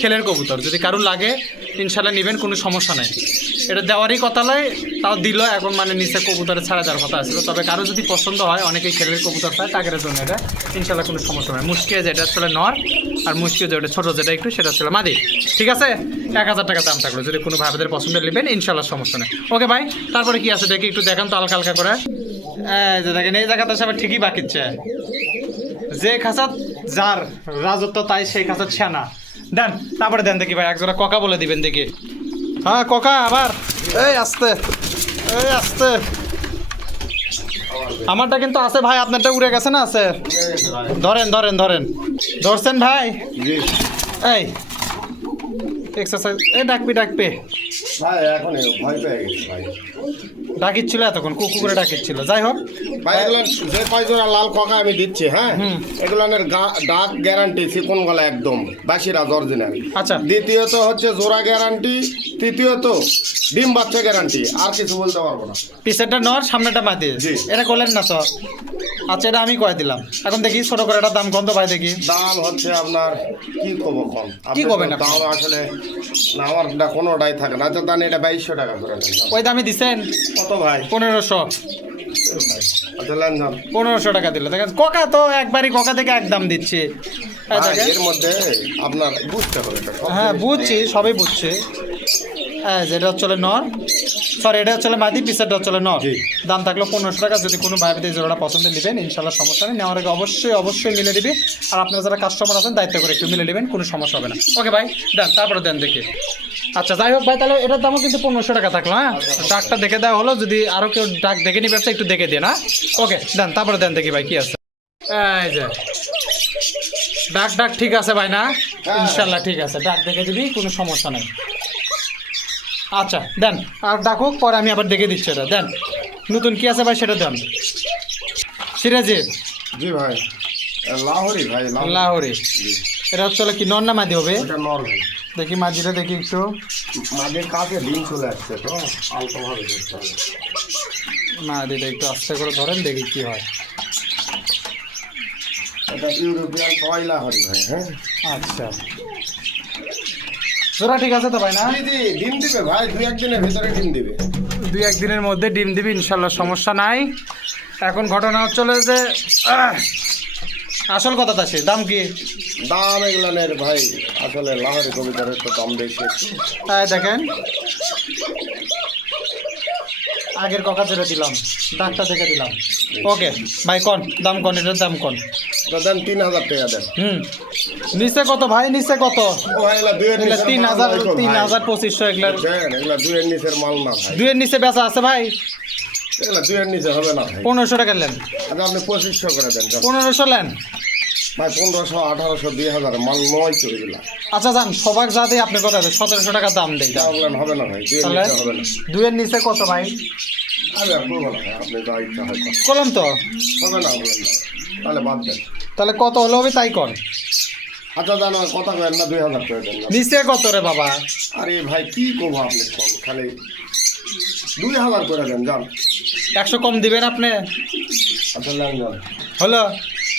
খেলের কবুতর, যদি কারোর লাগে ইনশাল্লাহ নেবেন, কোনো সমস্যা নাই। এটা দেওয়ারই কথা নয়, তাও দিল। এখন মানে নিচে কবুতরে ছাড়া দেওয়ার কথা আসছিল, তবে কারো যদি পছন্দ হয়, অনেকেই খেলের কবুতর পায়, টাকার জন্য এটা ইনশাল্লাহ কোনো সমস্যা নাই। মুশকিল যেটা আসলে নর, আর মুশকিল যেটা ছোটো যেটা একটু, সেটা আসলে মাদি। ঠিক আছে, 1000 টাকা দাম থাকলো, যদি কোনো ভাইদের পছন্দ নেবেন ইনশাল্লাহ সমস্যা নেই। ওকে ভাই, তারপরে কি আছে দেখি একটু দেখান তো হালকা হালকা করে। এই যে দেখেন, এই জায়গাটা সবাই ঠিকই বাকিচ্ছে। যে খাঁচা যার রাজত্ব, তাই সেই খাঁচা ছানা দেন। তারপরে দেন দেখি ভাই, একজোড়া ককা বলে দিবেন দেখি। হ্যাঁ ককা, আবার এই আস্তে, এই আস্তে। আমারটা কিন্তু আছে ভাই, আপনারটা উড়ে গেছে না? আছে, ধরেন ধরেন ধরেন, ধরছেন ভাই? জি এই এক্সারসাইজ, এই ডাকবি ডাকবে, ভাই, এখন ভয় পেয়ে গেছি ভাই। ডাকিচ্ছিল এতক্ষণ, কুকু করে ডাকিচ্ছিল। যাই হোক ভাই এগুলো যে কয়জোড়া লাল ককা আমি দিচ্ছি, হ্যাঁ, এগুলোর ডাক গ্যারান্টি, চিকন গলা একদম, বাসিরাজ অরিজিনাল। আচ্ছা। দ্বিতীয়ত হচ্ছে জোড়া গ্যারান্টি, তৃতীয়ত ডিম বাচ্চা গ্যারান্টি। আর কিছু বলতে পারবো না। পিছেরটা নর, সামনেটা মাটি। জি। এটা করলেন না তো? আচ্ছা, এটা আমি কয়ে দিলাম। এখন দেখি ছোট করে একটা দাম কত ভাই দেখি। দাম হচ্ছে আপনার কি কব কম, কি করবেন আপনি তো দাম আসলে না, আমার কোনোটাই থাকে না। আচ্ছা দান, এটা 2200 টাকা করে দেন। ওই দামে দিছেন কত ভাই? 1500। আচ্ছা লেন যান। 1500 টাকা দিল। দেখেন ককা তো একবারই ককা থেকে একদম দিচ্ছে। এই ভাই, দেখেন। এর মধ্যে আপনার বুঝতে হবে এটা সব হ্যাঁ জিনিস। বুঝছি, সবই বুঝছি। হ্যাঁ, যেটা হচ্ছে নর, সরি এটা হচ্ছে মাদি, পিসেরটা হচ্ছে নর। জি। দাম থাকলো 1500 টাকা। যদি কোনো ভাইদের জোড়াটা পছন্দ নেবেন ইনশাল্লাহ সমস্যা নেই, নেওয়ার আগে অবশ্যই অবশ্যই মিলে দিবি। আর আপনারা যারা কাস্টমার আছেন দায়িত্ব করে একটু মিলে নেবেন, কোনো সমস্যা হবে না। ওকে ভাই, দেন তারপরে দেন দেখি। আচ্ছা যাই হোক ভাই, তাহলে এটার দামও কিন্তু 1500 টাকা থাকলো। হ্যাঁ, ডাকটা দেখে দেওয়া হলো, যদি আরও কেউ ডাক দেখে নিবে একটু দেখে দিন। হ্যাঁ ওকে, দেন তারপরে দেন দেখি ভাই কি আছে। এই যে ডাক ডাক ঠিক আছে ভাই না? ইনশাল্লাহ ঠিক আছে, ডাক দেখে দিবি, কোনো সমস্যা নেই। আচ্ছা দেন, আর ডাকুক, পরে আমি আবার দেখে দিচ্ছি। এটা দেন, নতুন কি আছে ভাই সেটা দেন। সিরাজি, জি ভাই, লাহোরি ভাই, লাহোরি। এটা হচ্ছে কি নর না মাদি হবে? এটা নর ভাই। দেখি মাদিটা দেখি একটু। মাঝে কাছে ডিম চলে আসছে তো, আলতোভাবে ধরতে হবে। মাদিটা একটু আস্তে করে ধরেন, দেখি কি হয়। এটা ইউরোপিয়ান টয় লাহোরি ভাই। হ্যাঁ আচ্ছা, জোড়া ঠিক আছে তো ভাই না? জি জি, ডিম দিবে ভাই, 2-1 দিনের ভিতরে ডিম দিবে। 2-1 দিনের মধ্যে ডিম দিবি ইনশাল্লাহ, সমস্যা নাই। এখন ঘটনা হচ্ছে যে আসল কথা আছে, দাম কি? দাম এগুলানের ভাই আসলে লাহোরি কবিতার তো দাম বেশি একটু। দেখেন, আগের ককা ছেড়ে দিলাম, ডাকটা দেখে দিলাম। ওকে ভাই, কোন দাম, কোন এটার দাম কোন? তো দেন 3000 টাকা দেন। নিচে কত ভাই, নিচে কত? ও ভাই এগুলা 2 এর এগুলা নিচের মাল নয় তো ভাই। 3200 এগুলার। দেন, এগুলা 2 এর নিচের মাল না ভাই। 2 এর নিচে বেচা আছে ভাই? এগুলা 2 এর নিচে হবে না ভাই। 1500 টাকা নেন। আচ্ছা আপনি 2500 করে দেন যান। 1500 নেন। ভাই 1500, 1800, 2000 মাল নয় তো এগুলা। আচ্ছা যান, সবার যাতে আপনি কত আছে 1700 টাকা দাম দেই। ওগুলা হবে না ভাই, 2 এর তাহলে নিচে হবে না। 2 এর নিচে কত ভাই? আমি আর করবো না ভাই, আপনি যা ইচ্ছা হয় করেন। করলাম তো, হবে না বলেন না, তাহলে বাদ দেন। তাহলে কত হলো হবে তাই কর। আচ্ছা জানো কথা কেন না, 2000 করে দেন না। নিচে কত রে বাবা? আরে ভাই কি করবো আপনি কোন, খালি 2000 করে দেন যান। 100 কম দিবেন আপনি? আচ্ছা নেন যান, হলো?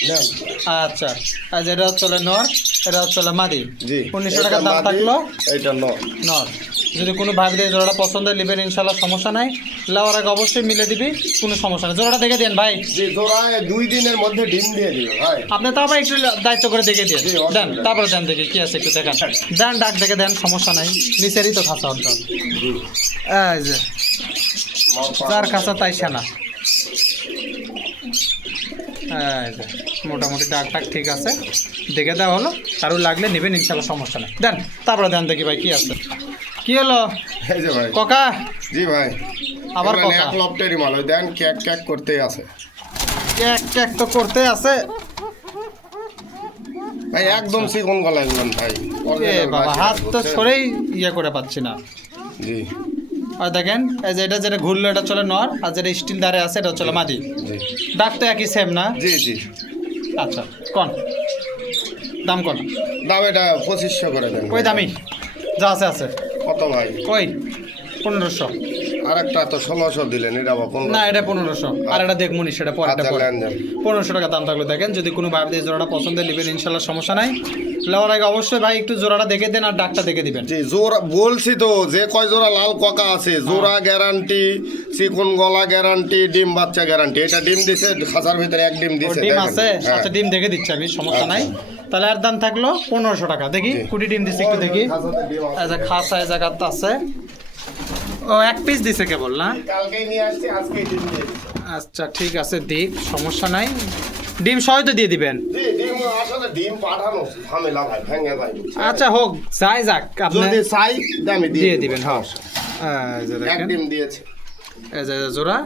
নেন। আচ্ছা, আজ এটা হচ্ছে নর, এটা হচ্ছে মাদি। জি 1900 টাকা এটা দাম মাদি, থাকলো এইটা নর। নর। যদি কোনো ভাবিদের জোড়াটা পছন্দ নেবেন ইনশাল্লাহ সমস্যা নাই, লাওয়ার আগে অবশ্যই মিলে দিবি, কোনো সমস্যা নেই। জোড়াটা দেখে দেন ভাই। জি জোড়ায় 2 দিনের মধ্যে ডিম দিয়ে দিবে ভাই। আপনি তো আবার একটু দায়িত্ব করে দেখে দিয়ে জি, অবশ্যই। দেন, তারপরে দেন দেখি কি আছে একটু দেখান। দেন ডাক দেখে দেন, সমস্যা নাই, নিচেরই তো খাঁচা অর্ডার। এই যে যার খাঁচা তাই সেনা। এই যে মোটামুটি ডাক টাক ঠিক আছে, দেখে দেওয়া হলো। কারো লাগলে নেবেন ইনশাল্লাহ, সমস্যা নেই। দেন তারপরে দেন দেখি ভাই কি আছে। কি হলো এই যে ভাই। ককা? জি ভাই, আবার এগুলা ককা? এক লপটেরই মাল, ওই দেন ক্যাক ক্যাক করতেই আছে। এক এক তো করতে আছে। ভাই একদম চিকন গলা একদম ভাই এ Original বাবা বাসি হাত রাজ, তো বুঝছেন? সরেই ইয়ে করে পাচ্ছি না। জি আর দেখেন এই যে এটা যেটা ঘুরলো এটা চলে নর, আর যেটা স্টিল দাঁড়ে আছে এটা চলে মাদি। জি ডাক তো একই সেম না? জি জি আচ্ছা কোন দাম কোন? দাম এটা 2500 করে দেন ওই দামি যা আছে আছে কত ভাই? ওই 1500। আর একটা তো 1600 দিলেন, এটা আবার 1500 না এটা 1500, আর এটা দেখমুনি সেটা পরে আচ্ছা পরে। লেন দেন 1500 টাকা দাম থাকলে দেখেন, যদি কোনো ভাই এই জোড়াটা পছন্দের নেবেন ইনশাল্লাহ সমস্যা নাই। নেওয়ার আগে অবশ্যই ভাই একটু জোড়াটা দেখে দেন আর ডাকটা দেখে দিবেন। জি জোড়া বলছি তো, যে কয় জোড়া লাল কোকা আছে জোড়া গ্যারান্টি, চিকন গলা গ্যারান্টি, ডিম বাচ্চা গ্যারান্টি। এটা ডিম দিছে খাঁচার ভিতরে এক ডিম ও দিছে ডিম দেখেন। আছে? হ্যাঁ। আচ্ছা ডিম দেখে দিচ্ছি আমি, সমস্যা নাই। তাহলে আর দাম থাকলো 1500 টাকা। দেখি কুড়ি ডিম দিচ্ছে একটু দেখি। খাঁচাতে ডিম আছে। আচ্ছা খাসা এই জায়গাতে আছে। ও এক পিস দিছে কেবল না? কালকেই নিয়ে আসছি, আজকেই ডিম দিয়ে দিছে। আচ্ছা ঠিক আছে দিক, সমস্যা নাই। ডিম সহ তো দিয়ে দিবেন? জি ডিম আসলে ডিম পাঠানো ঝামেলা ভাই, ভেঙে যায়। আচ্ছা হোক যাই যাক, আপনি যদি চাই দামে দিয়ে দিবেন। হ্যাঁ এই যে এক দেখেন ডিম দিয়েছে। এই যে জোড়া,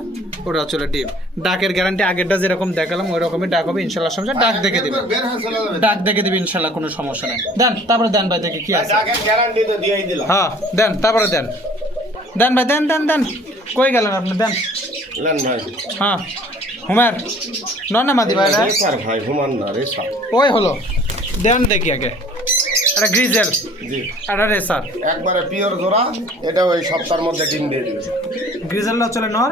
ওটা চলে ডিম। ডাকের গ্যারান্টি আগেরটা যেরকম দেখালাম ওই রকমই ডাক হবে ইনশাল্লাহ, সমস্যা ডাক দেখে দিবেন। বের হয়ে চলে যাবে। ডাক দেখে দিবেন ইনশাল্লাহ, কোনো সমস্যা নাই। দেন তারপরে দেন ভাই দেখি কি আছে। ডাকের গ্যারান্টি তো দিয়েই দিলাম। হ্যাঁ দেন তারপরে দেন, দেন ভাই দেন দেন দেন। কই গেলেন আপনি? দেন। লেন ভাই। হ্যাঁ হুমের নন না মাদি ভাই এটা? রেসার ভাই, হুমান না রেসার। ওই হলো, দেন দেখি আগে। এটা গ্রিজেল, জি এটা রেসার। একবারে পিওর জোড়া, এটা ওই সপ্তাহের মধ্যে ডিম দিয়ে দিবে। গ্রিজেলটা চলে নর,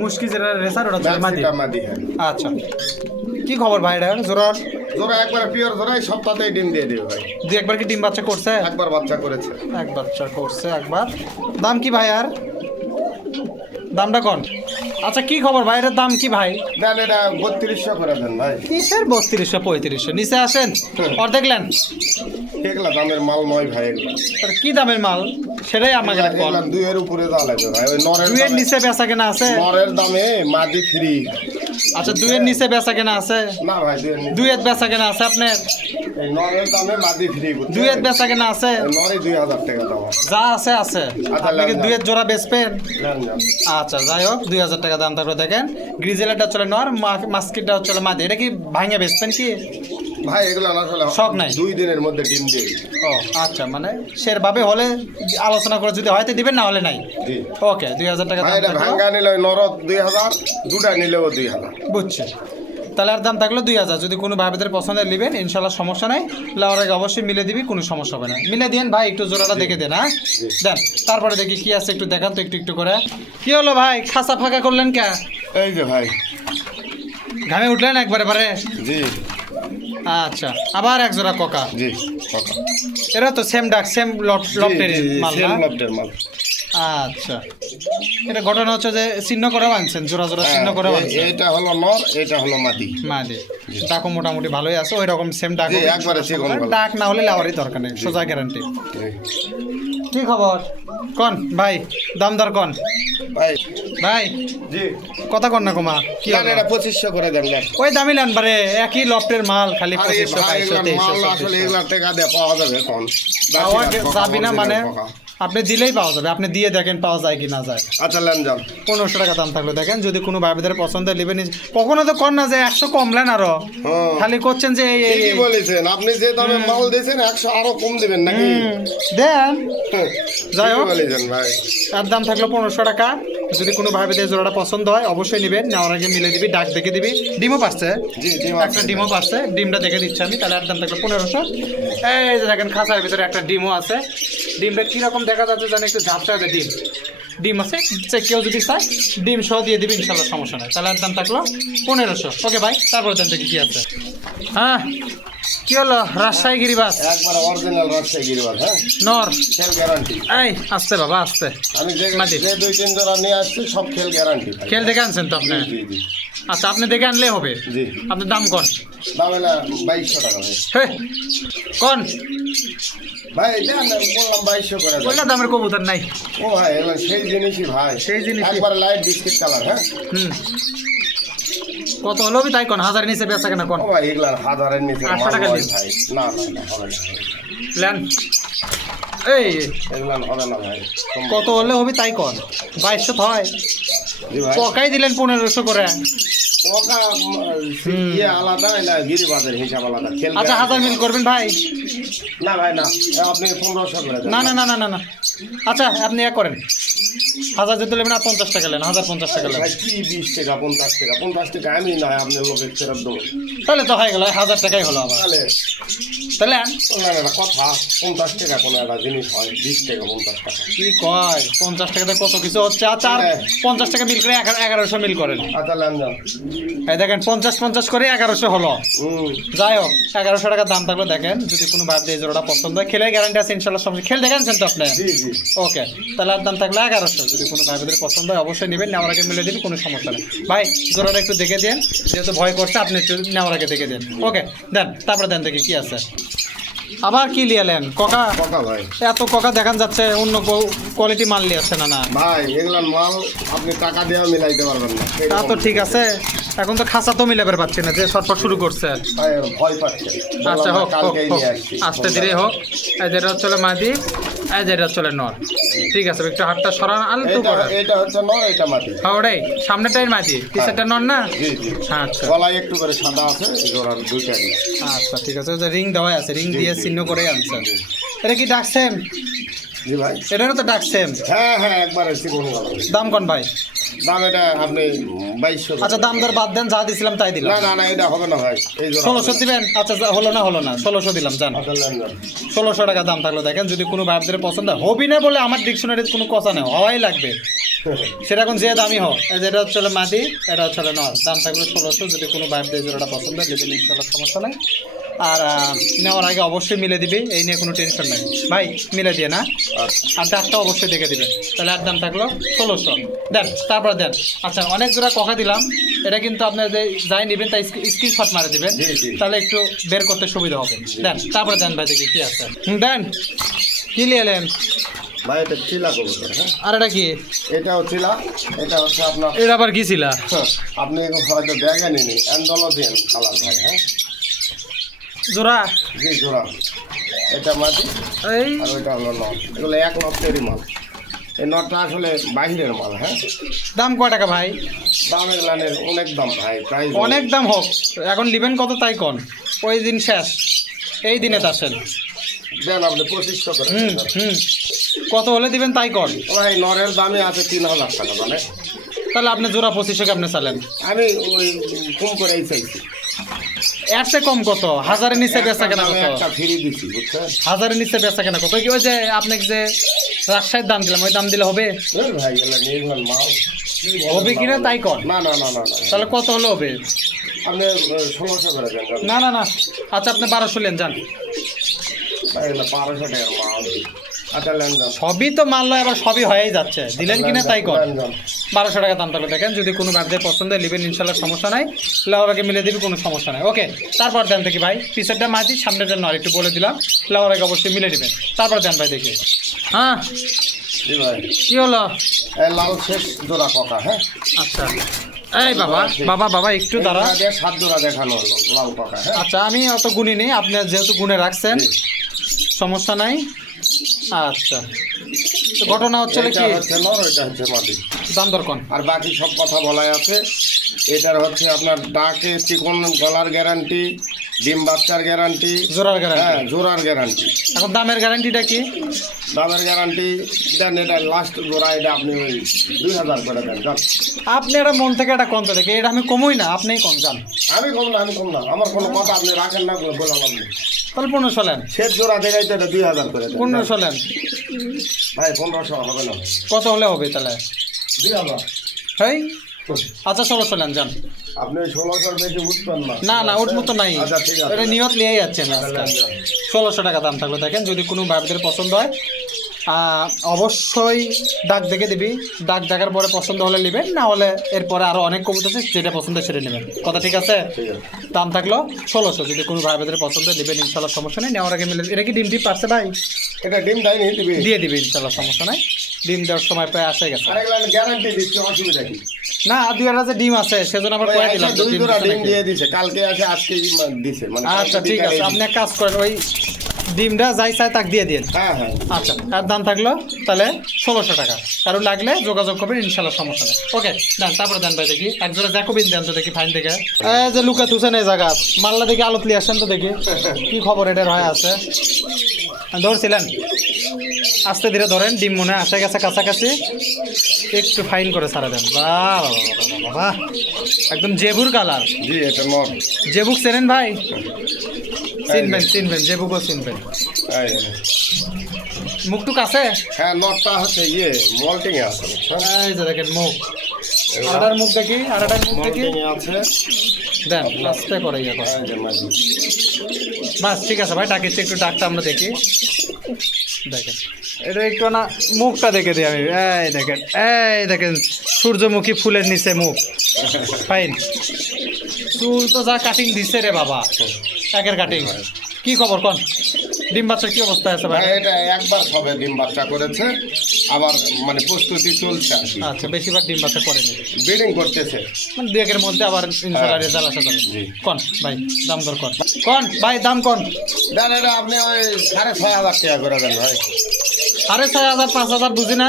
মুশকি যেটা রেসার ওটা চলে মাদি। ম্যাক্সিটা মাদি হ্যাঁ। আচ্ছা কি খবর ভাই এটা জোড়ার? জোড়া একবারে পিওর জোড়া, এই সপ্তাহতেই ডিম দিয়ে দিবে ভাই। দুই একবার কি ডিম বাচ্চা করছে? একবার বাচ্চা করেছে। এক বাচ্চা করছে একবার। দাম কি ভাই আর? দামটা কোন? আচ্ছা কি খবর ভাই, এটার দাম কি ভাই? দেন এটা 3200 করে দেন ভাই। কিসের 3200 3500? নিচে আসেন, অর্ধেক নেন। এগুলা দামের মাল নয় ভাই, এগুলা তাহলে কি দামের মাল সেটাই আমাকে বল। এগুলা দুইয়ের উপরে যা লাগবে ভাই। ওই নরের দুইয়ের দামে- নিচে বেচা কেনা আছে? নরের দামে মাদি ফ্রি। আচ্ছা দুইয়ের নিচে বেচা কেনা আছে? না ভাই দুইয়ের নিচে। দুইয়ের বেচা কেনা আছে আপনার? এই নরের দামে মাদি ফ্রি। দুইয়ের বেচা কেনা আছে? নরে 2000 টাকা দাম আছে। যা আছে আছে। আচ্ছা, আপনি কি লান, দুইয়ের জোড়া বেচবেন? দেন দেন। আচ্ছা যাই হোক 2000 টাকা দাম থাকলে দেখেন। গ্রিজেলাটা চলে নর, মাস্কিটটা চলে মাদি। এটা কি ভাঙে বেচবেন কি? ভাই এগুলা না আসলে শখ নাই? 2 দিনের মধ্যে ডিম দিয়ে দিবে। ও আচ্ছা, মানে সেরভাবে হলে আলোচনা করে যদি হয়তো দিবেন, না হলে নাই। জি ওকে 2000 টাকা ভাই দাম এটা থাকলো। ভাঙ্গা নিলে ওই নরদ 2000, দুটা নিলেও 2000। বুঝছি। তাহলে আর দাম থাকলো 2000। যদি কোনো ভাইদের পছন্দের নেবেন ইনশাল্লাহ সমস্যা নাই। লাউর আগে অবশ্যই মিলে দিবি, কোনো সমস্যা হবে না। মিলে দিন ভাই, একটু জোড়াটা দেখে দেন। হ্যাঁ দেন, তারপরে দেখি কি আছে একটু দেখান তো একটু একটু করে। কি হলো ভাই, খাসা ফাঁকা করলেন কে? এই যে ভাই। ঘামে উঠলেন একবারে বারে? জি আচ্ছা আবার এক জোড়া কোকা। জি কথা। এরা তো সেম ডাক, সেম লফটের মাল না? সেম লফটের মাল। আচ্ছা এটা ঘটনা হচ্ছে যে চিহ্ন করে আনছেন, জোড়া জোড়া চিহ্ন করে আনছেন। এটা হলো নর, এটা হলো মাদি। মাদি ডাকও মোটামুটি ভালোই আছে, ওই রকম সেম ডাক জি, হবে। একবারে চিকন গলা। ডাক না হলে লাওয়ারই দরকার নেই, সোজা গ্যারান্টি। জি। কি খবর কন ভাই, দাম দর কন ভাই ভাই, জি কথা কন না কমা। কি দেন হলো? এটা 2500 করে দেন লেন। ওই দামি নেন বারে, একই লফটের মাল, খালি আরে 2500 ভাই 2200 এগুলা মাল 2300 আসলে 2400। এগুলা টাকা দিয়ে পাওয়া যাবে কোন? পাওয়া যাবি না মানে? আপনি দিলেই পাওয়া যাবে, আপনি দিয়ে দেখেন পাওয়া যায় কি না যায়। আচ্ছা লেন যান। 1500 টাকা দাম থাকলো দেখেন। যদি কোনো ভাইদের পছন্দের নেবেন, কখনো তো কর না যে 100 কমলেন আরো, হ্যাঁ। খালি করছেন যে এই এই ঠিকই বলেছেন, আপনি যে দামে মাল দিয়েছেন 100 আরো কম দিবেন নাকি? দেন। যাই হোক। ঠিকই বলেছেন ভাই। তার দাম থাকলো 1500 টাকা। যদি কোনো ভাইদের জোড়াটা পছন্দ হয় অবশ্যই নেবেন, নেওয়ার আগে মিলে দিবি, ডাক দেখে দিবি। ডিমও পাচ্ছে, জি ডিম একটা আছে। ডিমও পাচ্ছে, ডিমটা দেখে দিচ্ছি আমি। তাহলে আর দাম থাকলো 1500। এই যে দেখেন খাঁচার ভিতরে একটা ডিমও আছে। ডিমটা কিরকম দেখা যাচ্ছে জানি, একটু ঝাপসা আছে ডিম। ডিম আছে, যে কেউ যদি চায় ডিম সহ দিয়ে দিবি ইনশাল্লাহ, সমস্যা নাই। তাহলে আর দাম থাকলো 1500। ওকে ভাই, তারপরে দাম দেখি কি আছে। হ্যাঁ কি হলো, রাজশাহী গিরিবাস একবার অরিজিনাল রাজশাহী গিরিবাজ হ্যাঁ, নর। খেল গ্যারান্টি। এই আসতে বাবা আসতে। আমি যে মাটি। যে 2-3 জোড়া নিয়ে আসছি সব খেল গ্যারান্টি। খেল দেখে আনছেন তো আপনি? জি জি আচ্ছা আপনি দেখে আনলে হবে। জি। আপনার দাম কন? দাম হলো 2200 টাকা ভাই। হে কন ভাই দেন বললাম 2200 করে দেন। ওইটা দামের কবুতর নাই। ও ভাই এগুলো সেই জিনিসই ভাই, সেই জিনিসই। একবার লাইট বিস্কিট কালার হ্যাঁ। হুম কত হলো তাই কন, হাজার নিচে বেচা কেনা কন। ও ভাই এগুলা হাজারের নিচে 800 মাল টাকা নয় দিন। ভাই। না না না হবে না, লেন এই এগুলা হবে না ভাই। কত হলে হবে তাই কন। 2200 হয়, জি ভাই। পকাই দিলেন 1500 করে। কোকা ইয়ে আলাদা না গিরিবাদের হিসাব আলাদা খেলবে আচ্ছা 1000 মিল করবেন ভাই? না ভাই না আপনি 1500 করে দেন। না না না না না না আচ্ছা আপনি এক করেন 1000 যেতে নেবেন আর 50 টাকা নেন, 1050 টাকা নেন। ভাই কি 20 টাকা 50 টাকা আমি না আপনি লোকের ফেরত দেবো তাহলে তো হয়ে গেল 1000 টাকাই হলো আবার। তাহলে তাহলে একটা কথা 50 টাকা কোনো একটা জিনিস হয় 20 টাকা 50 টাকা কি কয় 50 টাকাতে কত কিছু হচ্ছে। আচ্ছা আর 50 টাকা মিল করে 1100 মিল করেন। আচ্ছা লেনদেন এই দেখেন 50 করে 1100 হলো। যাই হোক 1100 টাকার দাম থাকলো। দেখেন যদি কোনো ভাব দিয়ে জোড়াটা পছন্দ হয়, খেলে গ্যারান্টি আছে ইনশাল্লাহ। সব খেল দেখেনছেন তো আপনি? জি জি ওকে, তাহলে আর দাম থাকলো 1100। যদি কোনো ভাইদের পছন্দ হয় অবশ্যই নেবেন, নেওয়ার আগে মিলে দিবি, কোনো সমস্যা নেই। ভাই জোড়াটা একটু দেখে দেন, যেহেতু ভয় করছে আপনি একটু নেওয়ার আগে দেখে দেন। ওকে দেন, তারপরে দেন দেখি কি আছে। আবার কি লিয়ালেন কোকা? কোকা ভাই এত কোকা দেখান যাচ্ছে, অন্য কোয়ালিটি মাল লিয়াচ্ছে না? না ভাই এগুলার মাল আপনি টাকা দিয়েও মিলাইতে পারবেন না। তা তো ঠিক আছে, এখন তো খাসা তো মিলাবার পাচ্ছি না, যে শর্টফট শুরু করছে। ভাই ভয় পাচ্ছে। আচ্ছা হোক হোক কালকেই হোক, নিয়ে আসছি। আস্তে ধীরে হোক। এই যেটা চলে মাদি, এই যেটা চলে নর। ঠিক আছে, একটু হাতটা সরান আলতু করে। এটা হচ্ছে নর, এটা মাটি। হ্যাঁ ওটাই, সামনেটাই মাদি, পিছেরটা নর না? জি জি আচ্ছা গলায় একটু করে সাদা আছে, জোড়ার দুইটাই। আচ্ছা ঠিক আছে, যে রিং দেওয়া আছে, রিং দিয়ে চিহ্ন করে আনছেন। এটা কি ডাকছেন? জি ভাই এটারও তো ডাকছেন। হ্যাঁ হ্যাঁ একবারে চিকন গলা। দাম কোন ভাই? দাম এটা আপনি 2200। আচ্ছা দাম দর বাদ দেন, যা দিছিলাম তাই দিলাম। না না না এটা হবে না ভাই, এই জোড়া 1600 দিবেন? আচ্ছা হলো না 1600 দিলাম। জান আচ্ছা লেনদেন 1600 টাকা দাম থাকলো। দেখেন যদি কোনো ভাইদের পছন্দ হয়, হবি না বলে আমার ডিকশনারিতে কোনো কথা নেই, হওয়াই লাগবে। সেটা এখন যে দামই হোক। এই যেটা হচ্ছে মাদি, এটা হচ্ছে নর। দাম থাকলো 1600। যদি কোনো ভাইদের জোড়াটা পছন্দ হয় নেবেন ইনশাল্লাহ, সমস্যা নাই। আর নেওয়ার আগে অবশ্যই মিলে দিবে, এই নিয়ে কোনো টেনশন নেই ভাই, মিলে দিয়ে না। আর দামটা অবশ্যই দেখে দিবে। তাহলে আর দাম থাকলো 1600। দেন তারপর দেন। আচ্ছা অনেক জোড়া কথা দিলাম, এটা কিন্তু আপনার যে যাই নেবেন তাই স্ক্রিনশট মারে দিবেন, জি, জি। তাহলে একটু বের করতে সুবিধা হবে। দেন তারপরে দেন ভাই, দেখি কি আছে। দেন কি নিলেন ভাই এটা চিলা কবুতর। হ্যাঁ আর এটা কি? এটাও চিলা, এটা হচ্ছে আপনার এটা আবার কি ছিল? আপনি হয়তো দেখেননি, অ্যান্ডোলোজিয়ান কালার ভাই। হ্যাঁ জোড়া জি জোড়া, এটা মাটি এই আর ওইটা হলো নট। এগুলো এক নটেরই মাল। এই নটটা আসলে বাহিরের মাল। হ্যাঁ দাম কয় টাকা ভাই? দাম এগুলানের অনেক দাম ভাই, প্রায় অনেক দাম হোক, এখন নেবেন কত তাই কোন? ওই দিন শেষ, এই দিনে আসেন। দেন আপনি 2500 করে হুম দেন। হুম, কত হলে দিবেন তাই কর। ভাই নরের দামে আছে 3000 টাকা জানে। তাহলে আপনি জোড়া 2500 আপনি চালেন। আমি ওই কম করেই চাইছি। এর চেয়ে কম কত? 1000-এর নিচে বেচা কেনা আমি কত? একটা ফ্রি দিচ্ছি বুঝছেন। 1000-এর নিচে বেচা কেনা কত? কি ওই যে আপনাকে যে রাজশাহীর দাম দিলাম, ওই দাম দিলে হবে? ওই ভাই এগুলো নির্ভর মাল কি বলেন হবে কিনা তাই কর। না না না না না তাহলে কত হলে হবে? আপনি 1600 করে দেন। না না না, আচ্ছা আপনি 1200 নেন যান। ভাই এগুলো 1200 টাকার মাল। আচ্ছা লেনদেন সবই তো মাল লয়, আবার সবই হয়েই যাচ্ছে, দিলেন কিনা তাই কর। লেনদেন 1200 টাকা দাম থাকবে। দেখেন যদি কোনো ভাবদের পছন্দ হয় নেবেন ইনশাল্লাহ, সমস্যা নাই। লাউরাকে মিলে দিবি, কোনো সমস্যা নাই। ওকে তারপর দেন দেখি ভাই, পিছনটা মাটি সামনেটা নয়, একটু বলে দিলাম। লাউরাকে অবশ্যই মিলে দিবেন, তারপর দেন ভাই দেখি। হ্যাঁ জি ভাই কি হলো? এই লাল শেষ জোড়া কথা। হ্যাঁ আচ্ছা এই বাবা বাবা বাবা একটু দাঁড়া। 7 জোড়া দেখানো হলো লাল কথা। হ্যাঁ আচ্ছা আমি অত গুণি নেই, আপনি যেহেতু গুণে রাখছেন জি। সমস্যা নাই। আচ্ছা তো ঘটনা হচ্ছে এটা কি, হচ্ছে নর, এটা হচ্ছে মাটি। দাম দর কোন? আর বাকি সব কথা বলাই আছে। এটার হচ্ছে আপনার ডাকে চিকন গলার গ্যারান্টি, ডিম বাচ্চার গ্যারান্টি, জোড়ার গ্যারান্টি। হ্যাঁ জোড়ার গ্যারান্টি। এখন দামের গ্যারান্টিটা কি? দামের গ্যারান্টি দেন, এটা লাস্ট জোড়া এটা আপনি ওই 2000 করে দেন যান। আপনি একটা মন থেকে একটা কমতে দেখে, এটা আমি কমই না, আপনিই কম যান। আমি কম না, আমি কম না, আমার কোনো কথা আপনি রাখেন না বলে বললাম আপনি। তাহলে 1500 নেন। শেষ জোড়া দেখাই তো এটা 2000 করে দেন। 1500 নেন। ভাই 1500 হবে না। কত হলে হবে তাহলে? 2000। হেই আচ্ছা 1600 নেন যান। আপনি 1600 বেশি উঠবেন না। না না উঠবো তো নাই, আচ্ছা ঠিক আছে। এটা নিয়ত নিয়েই যাচ্ছেন আজকাল। 1600 টাকা দাম থাকলো। দেখেন যদি কোনো ভাইদের পছন্দ হয় অবশ্যই ডাক দেখে দিবি, ডাক দেখার পরে পছন্দ হলে নেবেন, না হলে এরপরে আরও অনেক কবুতর আছে, যেটা পছন্দ সেটা নেবেন। কথা ঠিক আছে? ঠিক আছে। দাম থাকলো 1600। যদি কোনো ভাইদের পছন্দ নেবেন ইনশাল্লাহ, সমস্যা নেই। নেওয়ার আগে মিলে। এটা কি ডিম টিপ পাচ্ছে ভাই? এটা ডিম দেয়নি দিবি? দিয়ে দিবে ইনশাল্লাহ, সমস্যা নাই। ডিম দেওয়ার সময় প্রায় আসে গেছে। আর এগুলো গ্যারান্টি দিচ্ছি, অসুবিধা কি? না দুই একটা যে ডিম আছে সেজন্য আবার কয়ে দিলাম। দুই ডিম জোড়া দিছে ডিম নাকি? দিয়ে দিছে, কালকে আসে আজকে দিছে মানে। আচ্ছা ঠিক আছে, আপনি এক কাজ করেন, ওই ডিমটা যাই চাই তাক দিয়ে দিন। হ্যাঁ হ্যাঁ আচ্ছা, আর দাম থাকলো তাহলে 1600 টাকা। কারো লাগলে যোগাযোগ করবেন, ইনশাল্লাহ সমস্যা নেই। ওকে দেন, তারপরে দেন ভাই দেখি একজোড়া জ্যাকোবিন দেন তো দেখি ফাইন থেকে। এই যে লুকা তুছেন এই জায়গা মাল্লা দেখি আলোত লিয়ে আসেন তো দেখি কি খবর এটার হয় আছে। ধরছিলেন, আস্তে ধীরে ধরেন, ডিম মনে আসে গেছে কাছাকাছি, একটু ফাইন করে ছাড়া দেন। বাহ বাহ, একদম জেবুর কালার। জি এটা নর। জেবুক চেনেন ভাই? চিনবেন জেবুকও চিনবেন। এই, মুখটুক আছে? হ্যাঁ নরটা হচ্ছে মল্টিং এ আছে বুঝছেন? এই যে দেখেন মুখ, আড়ার মুখ দেখি, আড়াটার মুখ দেখি, মল্টিং এ আছে। দেন আস্তে করে ইয়ে করে। এই যে মাঝি। বাস ঠিক আছে ভাই, ডাকিচ্ছে একটু ডাকটা আমরা দেখি। দেখেন এটা একটু না মুখটা দেখে দিই আমি। এই দেখেন সূর্যমুখী ফুলের নিচে মুখ, ফাইন। চুল তো যা কাটিং দিছে রে বাবা, একের কাটিং। কি খবর কোন? ডিম বাচ্চার কি অবস্থা আছে ভাই? ভাই এটা একবার সবে ডিম বাচ্চা করেছে, আবার মানে প্রস্তুতি চলছে আর কি। আচ্ছা, বেশিরভাগ ডিম বাচ্চা করেনি, ব্রিডিং করতেছে। মানে দু একের মধ্যে আবার ইনশাল্লাহ রেজাল্ট আসা যাবে। জি। কোন ভাই দাম দর কোন ভাই দাম কোন? দেন এটা আপনি ওই 6,500 টাকা করে দেন ভাই। 6,500 5,000 বুঝি না,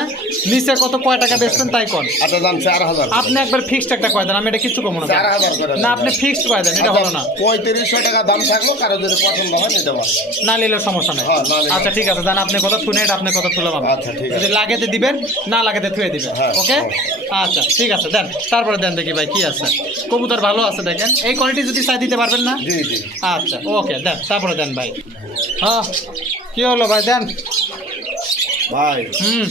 নিচে কত কয় টাকা বেচবেন তাই কোন। আচ্ছা দাম 4,000। আপনি একবার ফিক্সড একটা কয় দেন, আমি এটা কিছু কমো না। 4,000 করে দেন। না আপনি ফিক্সড কয় দেন, এটা হলো না। 3500 টাকা দাম থাকলো, কারো যদি পছন্দ হয় নিতে পারেন। না নিলে সমস্যা নেই। হ্যাঁ, না নিলে- আচ্ছা ঠিক আছে, জান আপনি কথা শুনে এটা আপনি কথা তুলাম আমি। আচ্ছা, ঠিক আছে। যদি লাগেতে দিবেন, না লাগেতে থুয়ে দিবেন। হ্যাঁ, ওকে হ্যাঁ। আচ্ছা ঠিক আছে, দেন তারপরে দেন দেখি ভাই কি আছে। কবুতর ভালো আছে দেখেন, এই কোয়ালিটি যদি চাই দিতে পারবেন না? জি জি আচ্ছা ওকে দেন, তারপরে দেন ভাই। হ্যাঁ কি হলো ভাই, দেন। ভাই, হুম,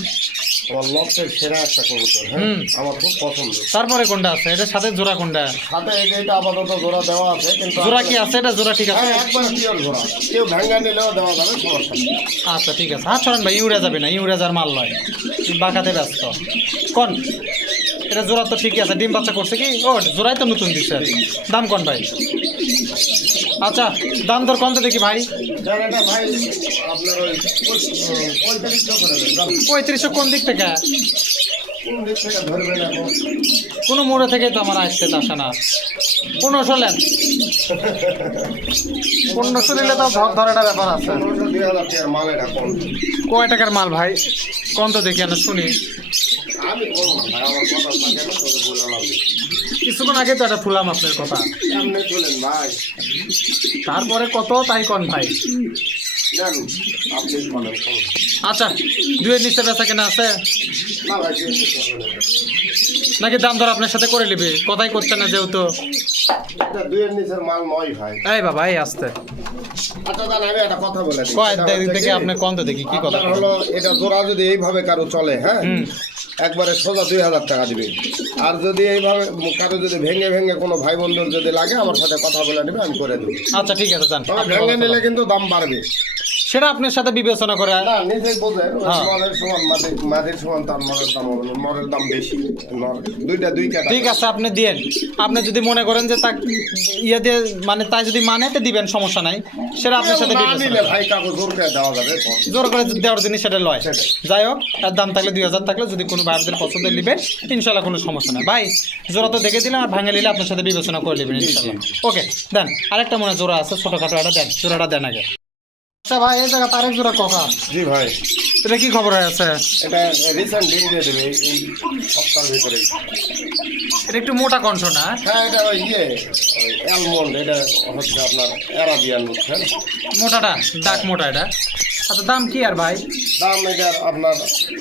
আমার লটের সেরা একটা কবুতর, হ্যাঁ হুম। আমার খুব পছন্দ। তারপরে কোনটা আছে? এটার সাথে জোড়া কোনটা? সাথে এই যে এটা আপাতত জোড়া দেওয়া আছে, কিন্তু জোড়া কি আছে? এটা জোড়া ঠিক আছে? হ্যাঁ একবার পিওর জোড়া, কেউ ভাঙ্গা নিলেও দেওয়া যাবে, সমস্যা নেই। আচ্ছা ঠিক আছে, হাত ছড়ান ভাই, ইউরা যাবে না, ইউরা যার মাল লয়, বাঁকাতে ব্যস্ত। কোন এটা জোড়া তো ঠিকই আছে, ডিম বাচ্চা করছে কি? ও জোড়াই তো নতুন দিচ্ছে। দাম কোন ভাই? আচ্ছা দাম দর কোনটা দেখি ভাই। দেন এটা ভাই আপনার ওই 3500 করে দেন। দাম 3500 কোন দিক থেকে? কোন দিক থেকে ধরবেন এখন? কোনো মোড়ে থেকে তো আমার আসতে আসে না। 1500 নেন, 1500 নিলে তো ধরাটা ব্যাপার আছে। 1500-2000 টাকার মাল এটা কম। কয় টাকার মাল ভাই কোন তো দেখি, আমি শুনি। আমি বলবো না ভাই, আমার কথা থাকে না, তবে বললাম। কিছুক্ষণ আগে তো এটা তুলাম আপনার কথা, এমনি চলেন ভাই, তারপরে কত তাই কোন ভাই। দেন আপনি বলেন। আচ্ছা দুয়ের নিচে বেচা কেনা আছে না ভাই, দিয়ে দিতে হবে না। নাকি দাম দর আপনার সাথে করে নিবে? কথাই করছে না যেহেতু। এটা দুইয়ের নিচের মাল নয় ভাই। এই বাবা এই আসতে আচ্ছা দান, আমি একটা কথা বলে দিই। কয় সেটা হচ্ছে দেখি কি, আপনি কোন তো দেখি কি কথা। আপনার হলো এটা জোড়া যদি এইভাবে কারো চলে, হ্যাঁ হুম। একবারে সোজা 2000 টাকা দিবে। আর যদি এইভাবে কারো যদি ভেঙে ভেঙে কোনো ভাই বন্ধুর যদি লাগে, আমার সাথে কথা বলে নেবে, আমি করে দেবো। আচ্ছা ঠিক আছে যান, তবে আপনি ভেঙে কথা নিলে বলেন। কিন্তু দাম বাড়বে। সেটা আপনার সাথে বিবেচনা করে। না নিজেই বোঝেন, হ্যাঁ। নরের সমান মাটির সমান তার নরের দাম হবে না। নরের দাম বেশি, নর দুই কাটা। ঠিক আছে আপনি দিয়েন, আপনি যদি মনে করেন যে তা ইয়ে দিয়ে মানে তাই যদি মানে তো দিবেন, সমস্যা নাই। সেটা আপনার সাথে না বিবেচনা নিলে করে। ভাই কাগজ জোর করে দেওয়া যাবে। জোর করে দেওয়ার জিনিস সেটা লয়। সেটাই। যাই হোক, আর দাম থাকলে 2000 থাকলে যদি কোনো ভাইদের পছন্দের নেবেন, ইনশাল্লাহ কোনো সমস্যা নাই ভাই। জোড়া তো দেখে দিলাম, আর ভাঙে নিলে আপনার সাথে বিবেচনা করে নেবেন ইনশাল্লাহ। ওকে দেন, আরেকটা মনে হয় জোড়া আছে ছোটোখাটো, একটা দেন, জোড়াটা দেন আগে। আচ্ছা ভাই এই জায়গা আরেক জোড়া কথা, জি ভাই, এটা কি খবর হয়ে আছে? এটা রিসেন্ট ডিম দিয়ে দেবে এই সপ্তাহের ভিতরে। এটা একটু মোটা কণ্ঠ না? হ্যাঁ এটা ওই অ্যালমন্ড, এটা হচ্ছে আপনার অ্যারাবিয়ান, বুঝছেন? মোটাটা ডাক মোটা এটা। আচ্ছা দাম কি আর ভাই? দাম এটা আপনার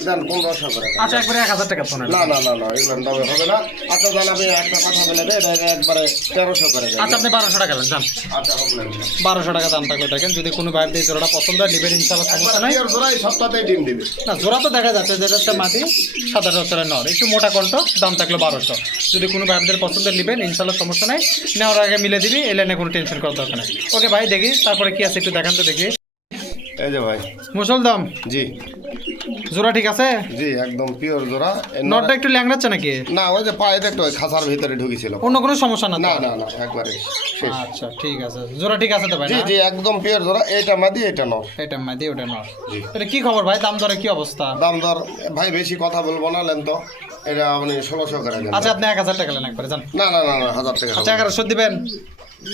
দেন 1500 করে দেন। আচ্ছা একবারে 1000 টাকা শোনেন। না না না না, এগুলোর দামে হবে না। আচ্ছা দেন, আমি একটা কথা বলে দেয়, এটা একবারে 1300 করে দেন। আচ্ছা আপনি 1200 টাকা দেন যান, আচ্ছা হবে না। 1200 টাকা দাম থাকবে দেখেন। যদি কোনো ভাইয়ের এই জোড়াটা পছন্দ হয় নেবেন ইনশাল্লাহ, সমস্যা নাই। পিওর জোড়া এই সপ্তাহতেই ডিম দিবে। না জোড়া তো দেখা যাচ্ছে যেটা হচ্ছে মাটি 7,000 নর, একটু মোটা কণ্ঠ, দাম থাকলো 1200। যদি কোনো ভাইদের পছন্দের নেবেন ইনশাল্লাহ সমস্যা নাই, নেওয়ার আগে মিলে দিবি, এলে না কোনো টেনশন করার দরকার নেই। ওকে ভাই দেখি তারপরে কি আছে একটু দেখান তো দেখি। এই যে ভাই, মুসল দাম জি জোড়া ঠিক আছে? জি একদম পিওর জোড়া। নরটা একটু ল্যাংড়াচ্ছে নাকি? না ওই যে পায়ে দেখতো ওই খাঁচার ভিতরে ঢুকেছিল। অন্য কোনো সমস্যা না তো? না না না, একবারে শেষ। আচ্ছা ঠিক আছে, জোড়া ঠিক আছে তো ভাই জি না? জি একদম পিওর জোড়া, এইটা মাদি এটা নর। এটা মাদি ওটা নর। জি। এটা কি খবর ভাই, দাম দরে কি অবস্থা? দাম দর ভাই বেশি কথা বলবো না, লেন তো এটা আপনি 1600 করে দেন। আচ্ছা আপনি 1000 টাকা নেন একবারে যান। না না না না, 1000 টাকা আচ্ছা 1100 দিবেন?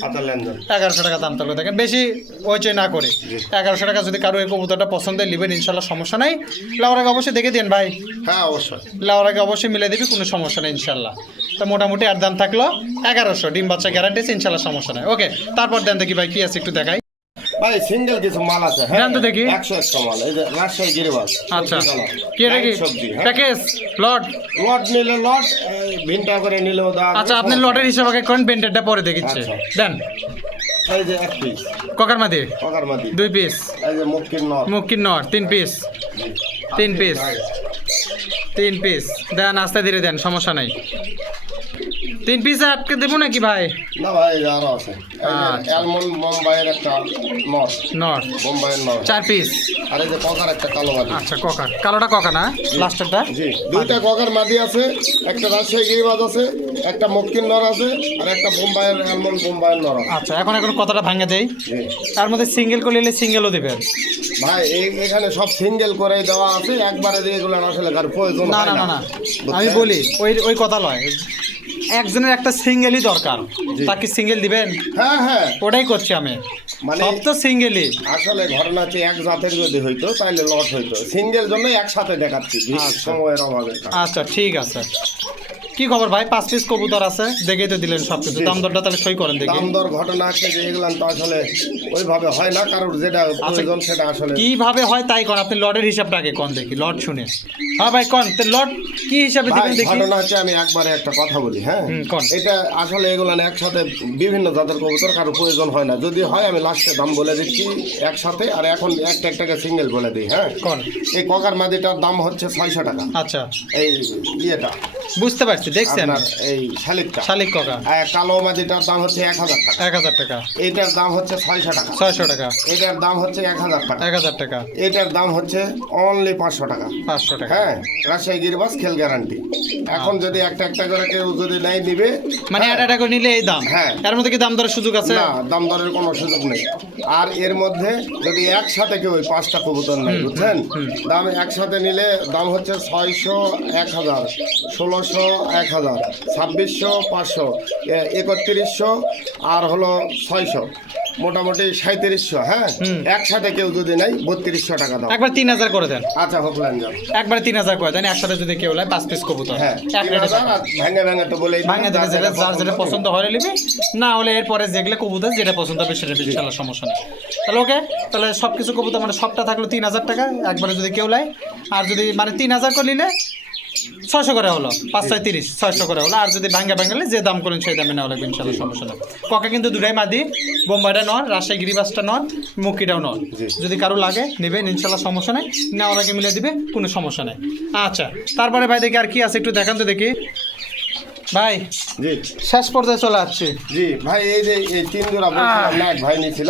হাতের লেনদেন। 1100 টাকা দাম থাকবে, দেখেন বেশি ওইচই না করে 1100 টাকা। যদি কারো এই কবুতরটা পছন্দ নেবেন ইনশাল্লাহ, সমস্যা নাই। লাউর আগে অবশ্যই দেখে দিন ভাই, হ্যাঁ অবশ্যই লাউর আগে অবশ্যই মিলে দিবি, কোনো সমস্যা নেই ইনশাল্লাহ। তো মোটামুটি আর দাম থাকলো 1100, ডিম বাচ্চা গ্যারান্টি আছে ইনশাল্লাহ, সমস্যা নাই। ওকে, তারপর দেন দেখি ভাই কি আছে একটু দেখাই। ভাই সিঙ্গেল কিছু মাল আছে, হ্যাঁ দেন তো দেখি। 101 মাল, এই যে রাজশাহী গিরিবাজ। আচ্ছা, কি এটা কি সবজি, হ্যাঁ প্যাকেজ লট? লট নিলে লট, ভিনটা করে নিলেও দাম। আচ্ছা, আপনি লটের হিসাবে আগে করেন, বেন্টেরটা পরে দেখিচ্ছে। আচ্ছা। দেন এই যে এক পিস ককার মাদি ককার মাদি, 2 পিস, এই যে মুক্তির নর, মুখির নর 3 পিস, 3 পিস, 3 পিস দেন, আস্তে ধীরে দেন, সমস্যা নাই। 3 পিস আটকে দেবো নাকি ভাই? না ভাই এই যে আরো আছে, এই যে আচ্ছা। অ্যালমন্ড বোম্বাইয়ের একটা নর, নর বোম্বাইয়ের নর, 4 পিস। আর এই যে ককার একটা কালো মাদি। আচ্ছা, ককার কালোটা ককা না, লাস্টেরটা? জি, দুইটা ককার মাদি আছে, একটা রাজশাহী গিরিবাজ আছে, একটা মক্কির নর আছে, আর একটা বোম্বাইয়ের অ্যালমন্ড বোম্বাইয়ের নর আছে। আচ্ছা, এখন কথাটা ভাঙে দেই। জি তার মধ্যে সিঙ্গেল করে নিলে সিঙ্গেলও দেবেন? ভাই এখানে সব সিঙ্গেল করেই দেওয়া আছে, একবারে দিয়ে এগুলো আসলে কার প্রয়োজন না হয় না না। না না, আমি বলি ওই কথা লয়, একজনের একটা সিঙ্গেলই দরকার, তাকে সিঙ্গেল দিবেন? হ্যাঁ হ্যাঁ, ওটাই করছি আমি, মানে সব তো সিঙ্গেলই। আসলে ঘটনা হচ্ছে এক জাতের যদি হইতো তাহলে লট হইতো, সিঙ্গেল জন্য একসাথে দেখাচ্ছি সময়ের অভাবে। আচ্ছা ঠিক আছে। কি খবর ভাই, 5 পিস কবুতর আছে, দেখেই তো দিলেন সব কিছু। দাম দরটা তাহলে সই করেন দেখি। দাম দর ঘটনা আছে যে এগুলো তো আসলে ওইভাবে হয় না, কারোর যেটা প্রয়োজন সেটা আসলে কিভাবে হয় তাই কোন, আপনি লটের হিসাবটা আগে কোন দেখি, লট শুনে। হ্যাঁ ভাই কোন, তো লট কি হিসাবে ভাই দিবেন দেখি। ঘটনা হচ্ছে আমি একবারে একটা কথা বলি, হ্যাঁ কোন? এটা আসলে এগুলো একসাথে বিভিন্ন জাতের কবুতর কারো প্রয়োজন হয় না, যদি হয় আমি লাস্টে দাম বলে দিচ্ছি একসাথে, আর এখন একটা একটাকে সিঙ্গেল বলে দিই। হ্যাঁ কোন? এই ককার মাদিটার দাম হচ্ছে 600 টাকা। আচ্ছা, এই ইয়েটা বুঝতে পারছি, দেখছেন আপনার এই শালিকটা, শালিক ককা আর কালো মাদিটার দাম হচ্ছে 1000 টাকা, 1000 টাকা, এইটার দাম হচ্ছে 600 টাকা, 600 টাকা, এটার দাম হচ্ছে 1000 টাকা, 1000 টাকা, এটার দাম হচ্ছে অনলি 500 টাকা। 500 টাকা। হ্যাঁ রাজশাহী গিরিবাজ খেল গ্যারান্টি। এখন যদি একটা একটা করে কেউ যদি নাই নিবে, মানে হ্যাঁ, এটা করে নিলে এই দাম? হ্যাঁ। এর মধ্যে কি দাম দরের সুযোগ আছে? না, দাম দরের কোনো সুযোগ নেই। আর এর মধ্যে যদি একসাথে কেউ ওই 5টা কবুতর নেয়, বুঝছেন, দাম একসাথে নিলে দাম হচ্ছে 600, 1000, 1600, 1000, 2600, 500, 3100, আর হলো 600, মোটামুটি 3700। হ্যাঁ একসাথে কেউ যদি নেয় 3200 টাকা দাম। একবার 3000 করে দেন। আচ্ছা হোকলেন যাও, একবার 3000 করে দেন, একসাথে যদি কেউ নেয় 5 পিস কবুতর। হ্যাঁ এক রেটে 3000, আর ভেঙে ভেঙে তো বলেই দিলাম, ভাঙে দেবে, যেটা যার যেটা পছন্দ হবে। হয় নিবে, না হলে এরপরে যেগুলো কবুতর যেটা পছন্দ হবে সেটা ইনশাআল্লাহ, সমস্যা নেই। তাহলে ওকে, তাহলে সব কিছু কবুতর মানে সবটা থাকলো 3000 টাকা একবারে যদি কেউ নেয়। আর যদি মানে 3000 করে নিলে 600 করে হলো, 5 6 30, 600 করে হলো। আর যদি ভাঙ্গা ভাঙালে যে দাম করেন সেই দামে নেওয়া লাগবে ইনশাআল্লাহ, সমস্যা নেই। ককা কিন্তু দুটাই মাদি, বোম্বাইটা নর, রাজশাহী গিরিবাজটা নর, মুখিটাও নর। যদি কারো লাগে নেবেন ইনশাআল্লাহ, সমস্যা নেই, নেওয়ার আগে মিলে দিবে, কোনো সমস্যা নেই। আচ্ছা, তারপরে ভাই দেখি আর কি আছে একটু দেখান তো দেখি ভাই। জি শেষ পর্যায়ে চলে আসছি। জি ভাই, এই যে এই 3 জোড়া বলছিলাম না, এক ভাই নিয়েছিল,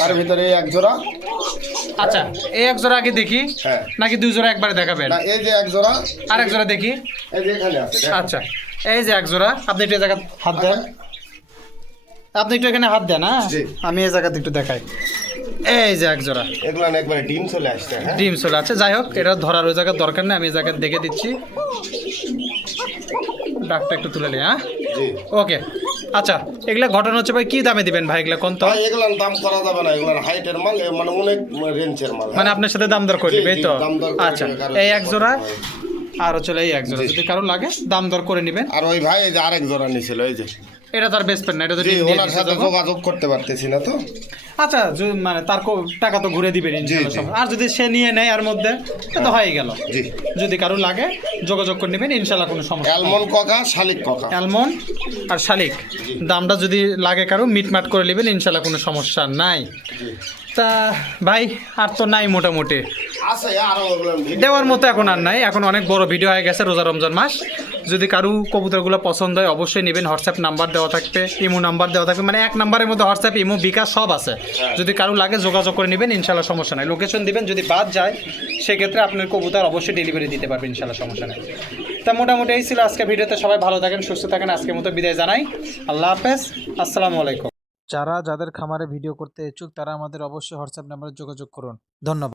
তার ভিতরে এই এক জোড়া। আচ্ছা, এই এক জোড়া আগে দেখি, হ্যাঁ নাকি 2 জোড়া একবারে দেখাবেন? না, এই যে এক জোড়া, আর এক জোড়া দেখি। এই যে এখানে আছে, দেখেন। আচ্ছা, এই যে এক জোড়া, আপনি একটু এই জায়গা হাত দেন, আপনি একটু এখানে হাত দেন। হ্যাঁ জি। আমি এই জায়গাতে একটু দেখাই। এই যে এক জোড়া এগুলো না একবারে ডিম চলে আসছে। হ্যাঁ ডিম চলে আছে, যাই হোক এটা ধরার ওই জায়গার দরকার নেই, আমি এই জায়গায় দেখে দিচ্ছি। ডাকটা একটু তুলে নিই। হ্যাঁ জি ওকে। আচ্ছা, এগুলা ঘটনা হচ্ছে ভাই কি দামে দিবেন ভাই এগুলা কোন তো? ভাই এগুলোর দাম করা যাবে না, এগুলোর হাইটের মাল, মানে অনেক রেঞ্জের মাল। মানে আপনার সাথে দাম দর করে জি, নিবে এই জি, তো? দাম দর করে আচ্ছা, নিবে, কারো এই যদি এক জোড়া পছন্দ হয়। আর হচ্ছে এই এক জোড়া, জি। যদি কারো লাগে দাম দর করে নেবেন। আর ওই ভাই এই যে আরেক জোড়া নিছিল, এই যে এটা তার বেস্ট ফ্রেন্ড না, এটা তো জি, ডিম দিয়ে ওনার দিছে সাথে যখন। যোগাযোগ করতে পারতেছি না তো। আচ্ছা, মানে তার টাকা তো ঘুরে দিবেন ইনশাআল্লাহ জি। সব। আর যদি সে নিয়ে নেয় এর মধ্যে তো হয়ে গেল। জি যদি কারো লাগে যোগাযোগ করে নেবেন ইনশাআল্লাহ, কোনো সমস্যা নেই। অ্যালমন্ড ককা, শালিক ককা। অ্যালমন্ড আর শালিক, দামটা যদি লাগে কারো মিটমাট করে নেবেন ইনশাআল্লাহ, কোনো সমস্যা নাই। তা ভাই আর তো নাই মোটামুটি আছে আরো ওগুলো ভিডিও। দেওয়ার মতো, এখন আর নাই, এখন অনেক বড় ভিডিও হয়ে গেছে, রোজা রমজান মাস। যদি কারো কবুতরগুলো পছন্দ হয় অবশ্যই নেবেন, হোয়াটসঅ্যাপ নাম্বার দেওয়া থাকবে, ইমো নাম্বার দেওয়া থাকবে, মানে এক নাম্বারের মধ্যে হোয়াটসঅ্যাপ, ইমো, বিকাশ সব আছে। যদি কারো লাগে যোগাযোগ করে নেবেন ইনশাআল্লাহ, সমস্যা নাই। লোকেশন দিবেন, যদি বাদ যায় সেক্ষেত্রে আপনার কবুতর অবশ্যই ডেলিভারি দিতে পারবেন ইনশাআল্লাহ, সমস্যা নেই। তা মোটামুটি এই ছিল আজকে ভিডিওতে, সবাই ভালো থাকেন, সুস্থ থাকেন, আজকের মতো বিদায় জানাই। আল্লাহ হাফেজ, আসসালামু আলাইকুম। যাদের খামারে ভিডিও করতে ইচ্ছুক তারা আমাদের অবশ্যই হোয়াটসঅ্যাপ নাম্বারে যোগাযোগ করুন। ধন্যবাদ।